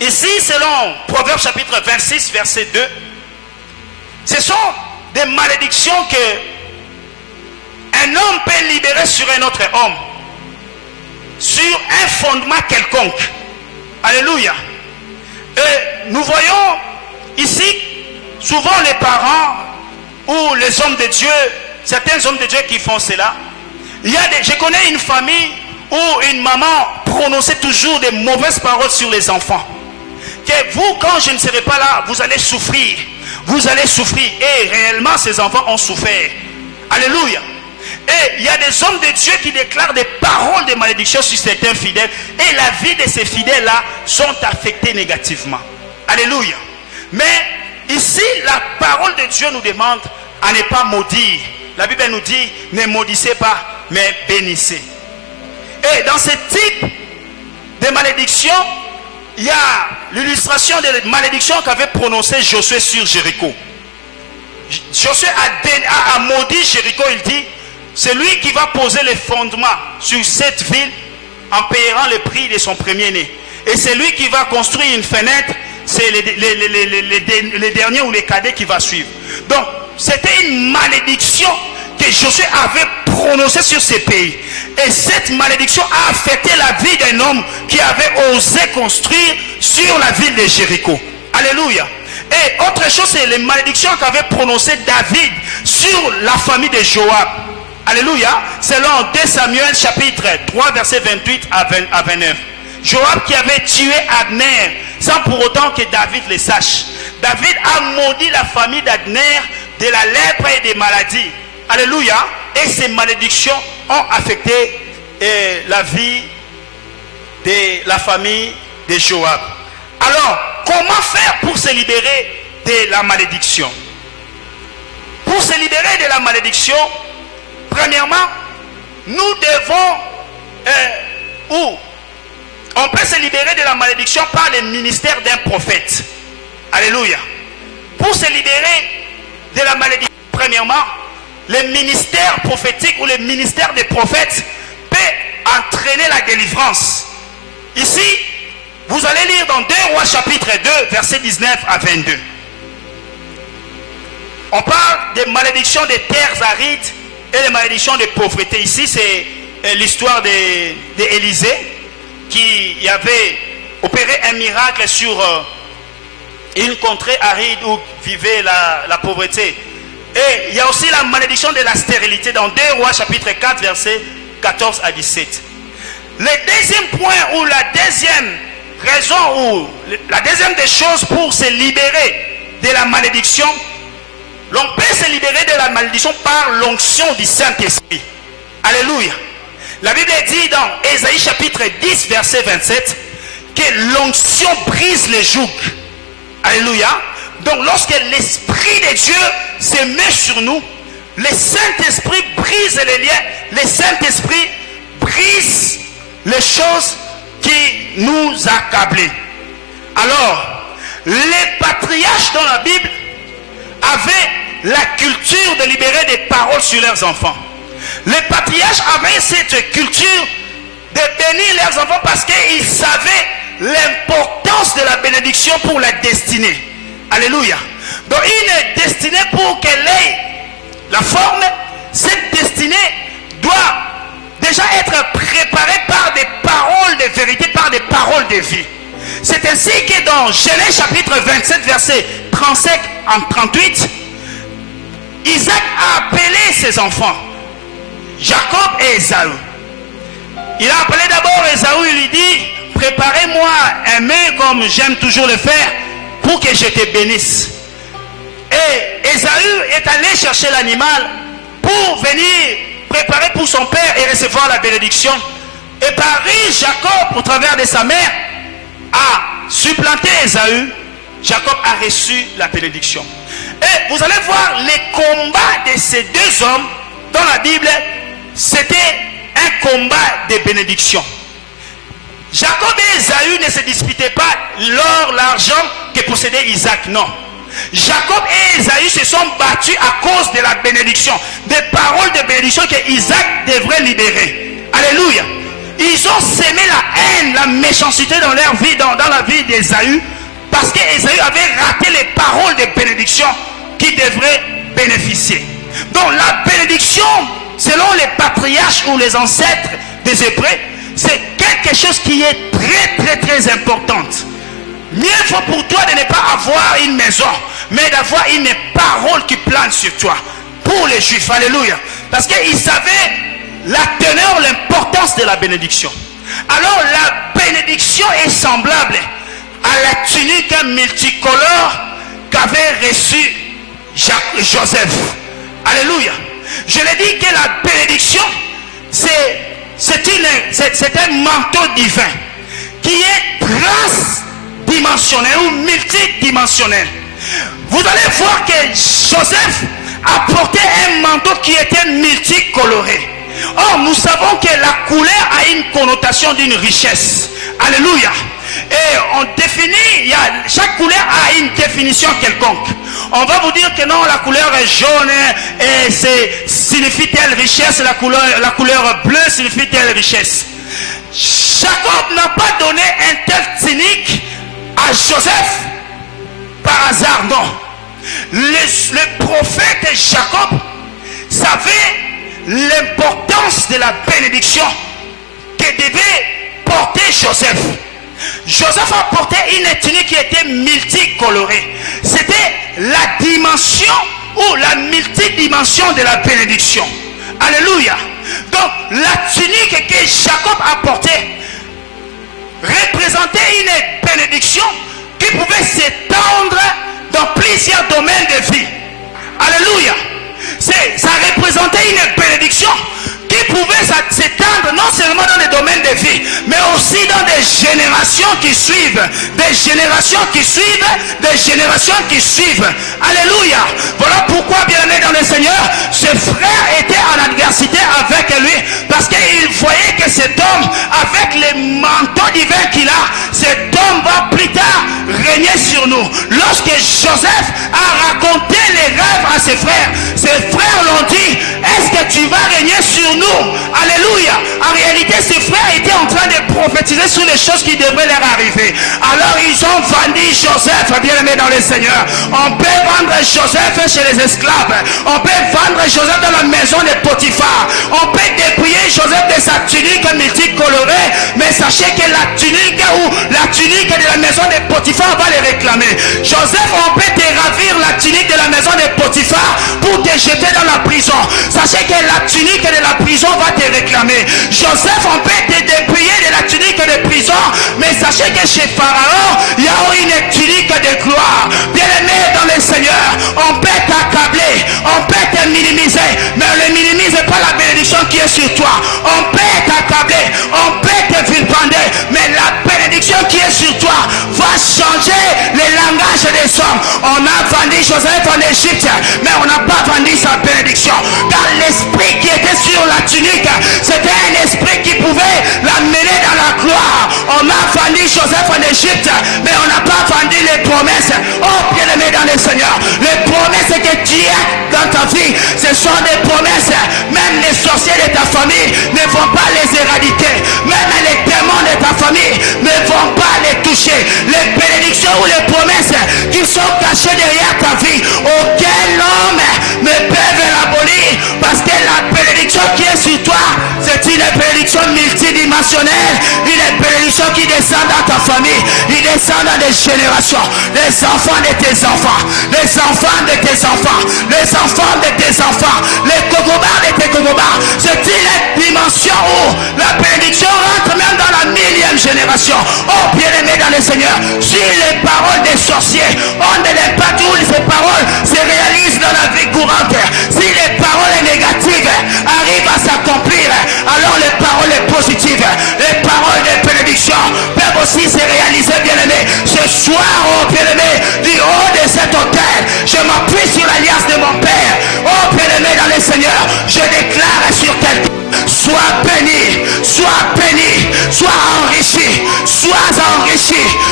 Ici, selon Proverbe chapitre 26, verset 2, ce sont des malédictions que un homme peut libérer sur un autre homme, sur un fondement quelconque. Alléluia. Et nous voyons ici, souvent les parents ou les hommes de Dieu, certains hommes de Dieu qui font cela. Je connais une famille où une maman prononçait toujours des mauvaises paroles sur les enfants. Que vous, quand je ne serai pas là, vous allez souffrir. Vous allez souffrir. Et réellement, ces enfants ont souffert. Alléluia. Et il y a des hommes de Dieu qui déclarent des paroles de malédiction sur certains fidèles. Et la vie de ces fidèles-là sont affectés négativement. Alléluia. Mais ici, la parole de Dieu nous demande à ne pas maudire. La Bible nous dit, ne maudissez pas, mais bénissez. Et dans ce type de malédiction, il y a l'illustration de malédiction qu'avait prononcé Josué sur Jéricho. Josué a maudit Jéricho, il dit, c'est lui qui va poser les fondements sur cette ville en payant le prix de son premier-né. Et c'est lui qui va construire une fenêtre, c'est les derniers ou les cadets qui va suivre. Donc, c'était une malédiction que Josué avait prononcée sur ces pays. Et cette malédiction a affecté la vie d'un homme qui avait osé construire sur la ville de Jéricho. Alléluia. Et autre chose, c'est les malédictions qu'avait prononcées David sur la famille de Joab. Alléluia. Selon 2 Samuel chapitre 3 verset 28 à 29. Joab qui avait tué Abner sans pour autant que David le sache. David a maudit la famille d'Abner de la lèpre et des maladies. Alléluia. Et ces malédictions ont affecté la vie de la famille de Joab. Alors, comment faire pour se libérer de la malédiction? Pour se libérer de la malédiction, premièrement, nous devons, on peut se libérer de la malédiction par le ministère d'un prophète. Alléluia. pour se libérer de la malédiction, premièrement, le ministère prophétique ou le ministère des prophètes peut entraîner la délivrance. Ici, vous allez lire dans 2 Rois chapitre 2, versets 19 à 22. On parle des malédictions des terres arides et des malédictions de pauvreté. Ici, c'est l'histoire d'Élisée qui avait opéré un miracle sur une contrée aride où vivait la pauvreté. Et il y a aussi la malédiction de la stérilité dans 2 Rois chapitre 4 versets 14 à 17. Le deuxième point ou la deuxième raison ou la deuxième des choses pour se libérer de la malédiction, l'on peut se libérer de la malédiction par l'onction du Saint-Esprit. Alléluia. La Bible dit dans Ésaïe chapitre 10 verset 27 que l'onction brise les jougs. Alléluia. Donc lorsque l'Esprit de Dieu se met sur nous, le Saint-Esprit brise les liens, le Saint-Esprit brise les choses qui nous accablaient. Alors, les patriarches dans la Bible avaient la culture de libérer des paroles sur leurs enfants. Les patriarches avaient cette culture de bénir leurs enfants parce qu'ils savaient l'importance de la bénédiction pour la destinée. Alléluia. Donc une destinée, pour qu'elle ait la forme, cette destinée doit déjà être préparée par des paroles de vérité, par des paroles de vie. C'est ainsi que dans Genèse chapitre 27 verset 35 en 38, Isaac a appelé ses enfants, Jacob et Ésaü. Il a appelé d'abord Ésaü, il lui dit, préparez-moi un mets comme j'aime toujours le faire pour que je te bénisse. Et Ésaü est allé chercher l'animal pour venir préparer pour son père et recevoir la bénédiction. Et Paris, Jacob, au travers de sa mère, a supplanté Ésaü. Jacob a reçu la bénédiction. Et vous allez voir les combats de ces deux hommes dans la Bible, c'était un combat de bénédiction. Jacob et Ésaü ne se disputaient pas l'or, l'argent que possédait Isaac, non. Jacob et Ésaü se sont battus à cause de la bénédiction, des paroles de bénédiction que Isaac devrait libérer. Alléluia. Ils ont sémé la haine, la méchanceté dans leur vie, dans la vie d'Ésaü, parce qu'Ésaü avait raté les paroles de bénédiction qui devraient bénéficier. Donc la bénédiction, selon les patriarches ou les ancêtres des Hébreux, c'est quelque chose qui est très importante. Mieux vaut pour toi de ne pas avoir une maison, mais d'avoir une parole qui plane sur toi. Pour les Juifs, alléluia. Parce qu'ils savaient la teneur, l'importance de la bénédiction. Alors la bénédiction est semblable à la tunique multicolore qu'avait reçu Joseph. Alléluia. Je l'ai dit que la bénédiction, c'est un manteau divin qui est transdimensionnel ou multidimensionnel. Vous allez voir que Joseph a porté un manteau qui était multicoloré. Or, nous savons que la couleur a une connotation d'une richesse. Alléluia. Et on définit, chaque couleur a une définition quelconque. On va vous dire que non, la couleur est jaune et signifie telle richesse, la couleur bleue signifie telle richesse. Jacob n'a pas donné un tel cynique à Joseph par hasard, non. Le prophète Jacob savait l'importance de la bénédiction que devait porter Joseph. Joseph a porté une tunique qui était multicolorée. C'était la dimension ou la multidimension de la bénédiction. Alléluia. Donc la tunique que Jacob a portée représentait une bénédiction qui pouvait s'étendre dans plusieurs domaines de vie. Alléluia. Ça représentait une bénédiction qui pouvait s'étendre non seulement dans les domaines de vie, mais aussi dans des générations qui suivent, des générations qui suivent, des générations qui suivent. Alléluia. Voilà pourquoi, bien-aimé dans le Seigneur, ce frère était en adversité avec lui, parce qu'il voyait que cet homme, avec les manteaux divins qu'il a, cet homme va plus tard régner sur nous. Lorsque Joseph a raconté les rêves à ses frères l'ont dit, est-ce que tu vas régner sur nous? Alléluia. En réalité, ses frères étaient en train de prophétiser sur les choses qui devraient leur arriver. Alors ils ont vendu Joseph, bien aimé dans le Seigneur. On peut vendre Joseph chez les esclaves. On peut vendre Joseph dans la maison de Potiphar. On peut dépouiller Joseph de sa tunique multicolorée. Mais sachez que la tunique de la maison de Potiphar va les réclamer. Joseph, on peut te ravir la tunique de la maison de Potiphar pour te jeter dans la prison. Sachez que la tunique de la prison va te réclamer. Joseph, on peut te dépouiller de la tunique de prison. Mais sachez que chez Pharaon, il y a une tunique de gloire. Bien aimé dans le Seigneur, on peut t'accabler, on peut te minimiser, mais ne minimise pas la bénédiction qui est sur toi. On peut t'accabler, on peut te vilipender, mais la bénédiction qui est sur toi va changer le langage des hommes. On a vendu Joseph en Égypte, mais on n'a pas vendu sa bénédiction. Car l'esprit qui était sur la tunique, c'était un esprit qui pouvait l'amener dans la gloire. On a vendu Joseph en Égypte, mais on n'a pas vendu les promesses. Oh, bien-aimé dans le Seigneur, les promesses que tu as dans ta vie, ce sont des promesses. Même les sorciers de ta famille ne vont pas les éradiquer. Même les démons de ta famille ne vont pas les toucher. Les bénédictions ou les promesses qui sont cachées derrière ta vie, aucun homme ne peut l'abolir, parce que la bénédiction qui est sur toi, c'est une bénédiction multidimensionnelle, une bénédiction qui descend dans ta famille, il descend dans des générations, les enfants de tes enfants, les enfants de tes enfants, les enfants de tes enfants, les cogobars de tes cogobars. C'est une dimension où la bénédiction rentre même dans la 1000e génération. Oh, bien-aimé dans le Seigneur, si les paroles des sorciers ont de l'impact où ces paroles se réalisent dans la vie courante, si les paroles négatives arrivent à s'accomplir, alors les paroles positives, les paroles de bénédiction peuvent aussi se réaliser, bien-aimé. Ce soir, oh bien-aimé, du haut de cet autel, je m'appuie sur l'alliance de mon Père. Oh bien-aimé dans le Seigneur, je déclare sur quelqu'un: sois béni, sois béni, sois enrichi,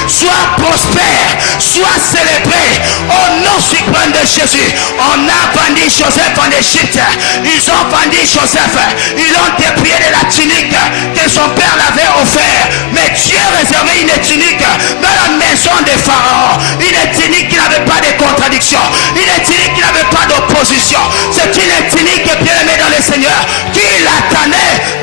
sois prospère, sois célébré au nom suprême de Jésus. On a vendu Joseph en Égypte, ils ont vendu Joseph, ils ont dépouillé de la tunique que son père l'avait offert, mais Dieu réservait une tunique dans la maison de Pharaon, une tunique qui n'avait pas de contradiction, une tunique qui n'avait pas d'opposition. C'est une tunique, bien aimée dans le Seigneur, qui l'attendait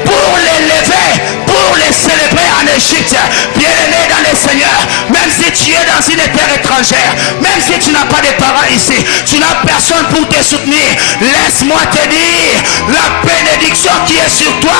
pour l'élever, pour les célébrer en Égypte. Bien aimé dans le Seigneur, même si tu es dans une terre étrangère, même si tu n'as pas de parents ici, tu n'as personne pour te soutenir, laisse-moi te dire, la bénédiction qui est sur toi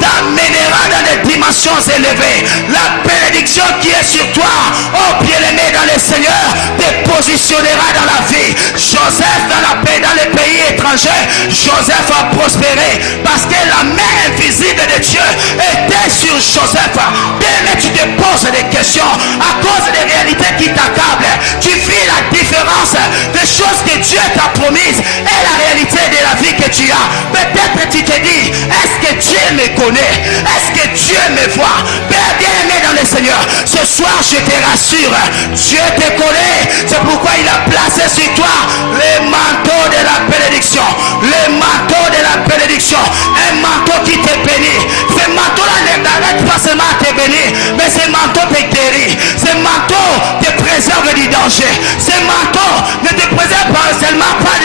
t'amènera dans des dimensions élevées. La bénédiction qui est sur toi, oh bien aimé dans le Seigneur, te positionnera dans la vie. Joseph dans les pays étrangers, Joseph a prospéré parce que la main invisible de Dieu était sur Joseph. Bien, tu te poses des questions à cause des réalités qui t'accablent. Tu vis la différence des choses que Dieu t'a promises et la réalité de la vie que tu as. Peut-être tu te dis, est-ce que Dieu me connaît? Est-ce que Dieu me voit? Bien aimé dans le Seigneur, ce soir je te rassure, Dieu te connaît. C'est pourquoi il a placé sur toi le manteau de la bénédiction, le manteau de la bénédiction, un manteau qui te bénit. Ce manteau-là n'arrête pas seulement à te bénir, mais ce manteau te guérit, ce manteau te préserve du danger, ce manteau ne te préserve pas seulement pas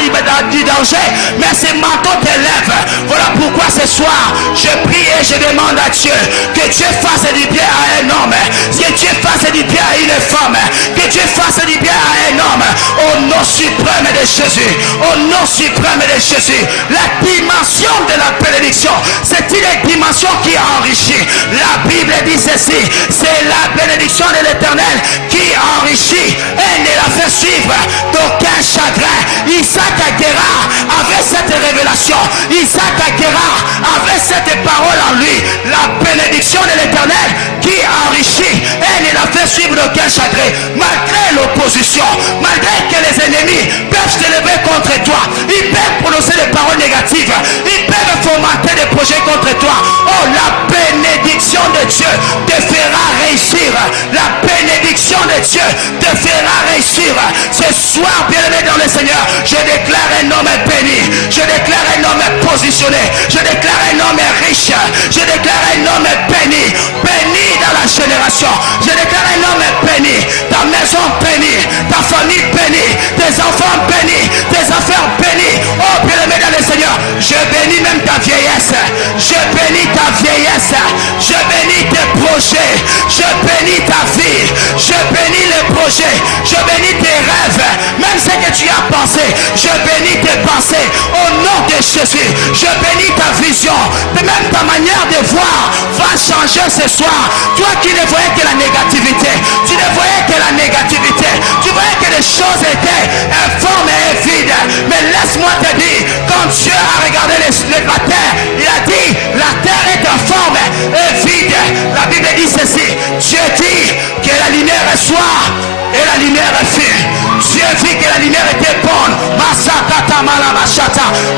du danger, mais ce manteau t'élève. Voilà pourquoi ce soir je prie et je demande à Dieu que Dieu fasse du bien à un homme, que Dieu fasse du bien à une femme, que Dieu fasse du bien à un homme, au nom suprême de Jésus, au nom suprême de Jésus. La dimension de la bénédiction, c'est une dimension qui enrichit. La Bible dit ceci, c'est la bénédiction de l'Éternel qui enrichit et ne la fait suivre d'aucun chagrin. Isaac Aguera avait cette révélation, Isaac Aguera avait cette parole en lui, la bénédiction de l'Éternel qui enrichit et ne la fait suivre vivre d'aucun chagrin, malgré l'opposition, malgré que les ennemis peuvent se lever contre toi, ils peuvent prononcer des paroles négatives, ils peuvent fomenter des projets contre toi. Oh, la bénédiction de Dieu te fera réussir. La bénédiction de Dieu te fera réussir. Ce soir, bien-aimé dans le Seigneur, je déclare un homme béni, je déclare un homme positionné, je déclare un homme riche, je déclare un homme béni, béni dans la génération, je déclare un homme béni, ta maison bénie, ta famille bénie, tes enfants bénis, tes affaires bénies. Oh, bien-aimé dans le Seigneur, je bénis même ta vieillesse, je bénis ta vieillesse, je bénis tes projets, je bénis ta vie, je bénis les projets, je bénis tes rêves, même ce que tu as pensé, je bénis tes pensées au nom de Jésus, je bénis ta vision, même ta manière de voir va changer ce soir. Toi qui ne voyais que la négativité, tu ne voyais que la négativité, tu voyais que les choses étaient informes et vides, mais laisse-moi te dire, quand Dieu a regardé la terre, il a dit la terre est informe et vide. La Bible dit ceci, Dieu dit que la lumière est soir et la lumière est fine. Dieu vit que la lumière était bonne.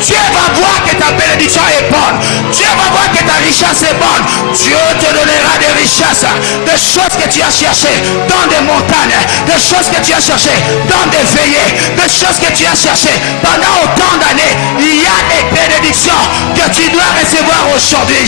Dieu va voir que ta bénédiction est bonne. Dieu va voir que ta richesse est bonne. Dieu te donnera des richesses, des choses que tu as cherchées dans des montagnes, des choses que tu as cherchées dans des veillées, des choses que tu as cherchées pendant autant d'années. Il y a des bénédictions que tu dois recevoir aujourd'hui.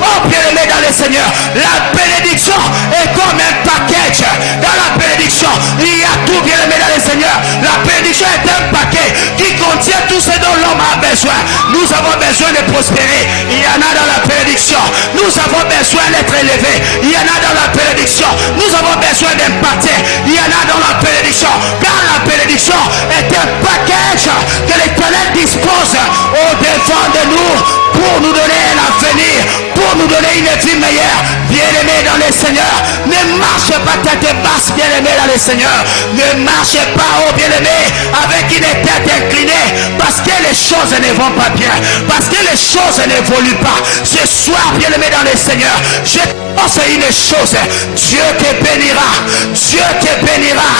Oh, bien-aimé dans le Seigneur, la bénédiction est comme un package. Dans la bénédiction, il y a tout, bien-aimé dans le Seigneur. La bénédiction est un paquet qui contient tout ce dont l'homme a besoin. Nous avons besoin de prospérer, il y en a dans la bénédiction. Nous avons besoin d'être élevés, il y en a dans la bénédiction. Nous avons besoin d'impacter, il y en a dans la bénédiction. Car la bénédiction est un package que l'Éternel dispose au-devant de nous pour nous donner un avenir, pour nous donner une vie meilleure. Bien-aimé dans le Seigneur, ne marche pas tête basse, bien-aimé dans le Seigneur. Ne marche pas, oh bien-aimé, avec une tête inclinée, parce que les choses ne vont pas bien, parce que les choses n'évoluent pas. Ce soir, bien-aimé dans le Seigneur, je pense à une chose, Dieu te bénira, Dieu te bénira.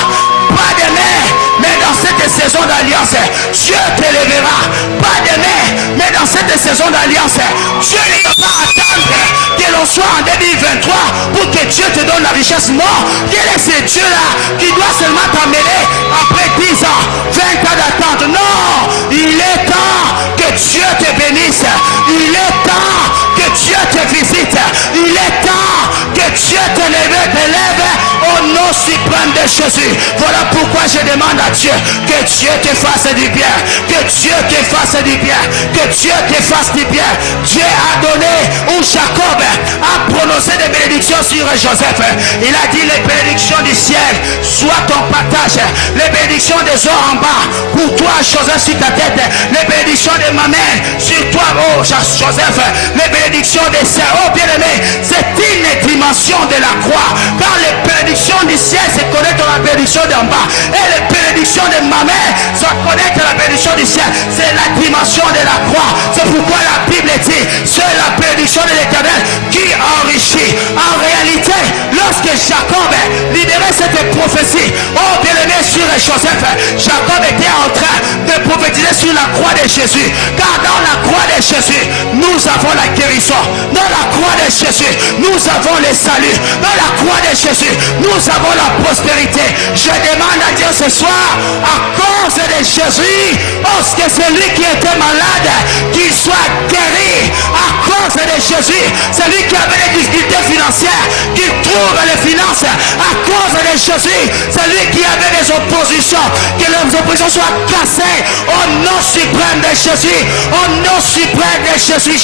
Pas demain, mais dans cette saison d'alliance, Dieu t'élèvera. Pas demain, mais dans cette saison d'alliance, Dieu ne va pas attendre que l'on soit en 2023 pour que Dieu te donne la richesse. Non, quel est ce Dieu-là qui doit seulement t'amener après 10 ans, 20 ans d'attente? Non, il est temps que Dieu te bénisse. Il est temps que Dieu te visite. Il est temps que Dieu t'élève au nom suprême de Jésus. Voilà pourquoi je demande à Dieu que Dieu te fasse du bien, que Dieu te fasse du bien, que Dieu te fasse du bien. Dieu a donné, ou Jacob a prononcé des bénédictions sur Joseph. Il a dit les bénédictions du ciel soient ton partage, les bénédictions des eaux en bas pour toi Joseph sur ta tête, les bénédictions de ma main sur toi oh Joseph, les bénédictions des cieux. Oh bien-aimé, c'est une dimension de la croix, car les bénédictions du ciel se connectent à la bénédiction d'en bas, et les bénédictions de ma main se connectent à la bénédiction du ciel. C'est la dimension de la croix. C'est pourquoi la Bible dit c'est la bénédiction de l'Éternel qui enrichit. En réalité, lorsque Jacob libérait cette prophétie, oh bien-aimé, sur Joseph, Jacob était en train de prophétiser sur la croix de Jésus, car dans la croix de Jésus nous avons la guérison, dans la croix de Jésus nous avons le salut, dans la croix de Jésus nous avons la prospérité. Je demande à Dieu ce soir, à cause de Jésus, oh que celui qui était malade qu'il soit guéri. À cause de Jésus, celui qui avait des difficultés financières qu'il trouve les finances. À cause de Jésus, celui qui avait des oppositions, que les oppositions soient cassées au nom suprême de Jésus, au nom suprême de Jésus.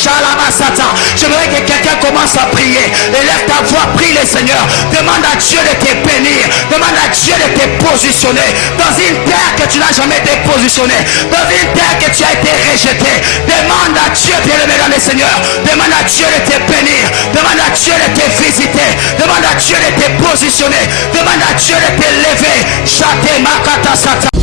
J'aimerais que quelqu'un commence à prier. Élève ta voix, prie le Seigneur. Demande à Dieu de te bénir, demande à Dieu de te positionner dans une terre que tu n'as jamais été positionné, dans une terre que tu as été rejeté. Demande à Dieu, bien-aimé dans le Seigneur, demande à Dieu de te bénir, demande à Dieu de te visiter, demande à Dieu de te positionner, demande à Dieu de te lever. Chate makata sata.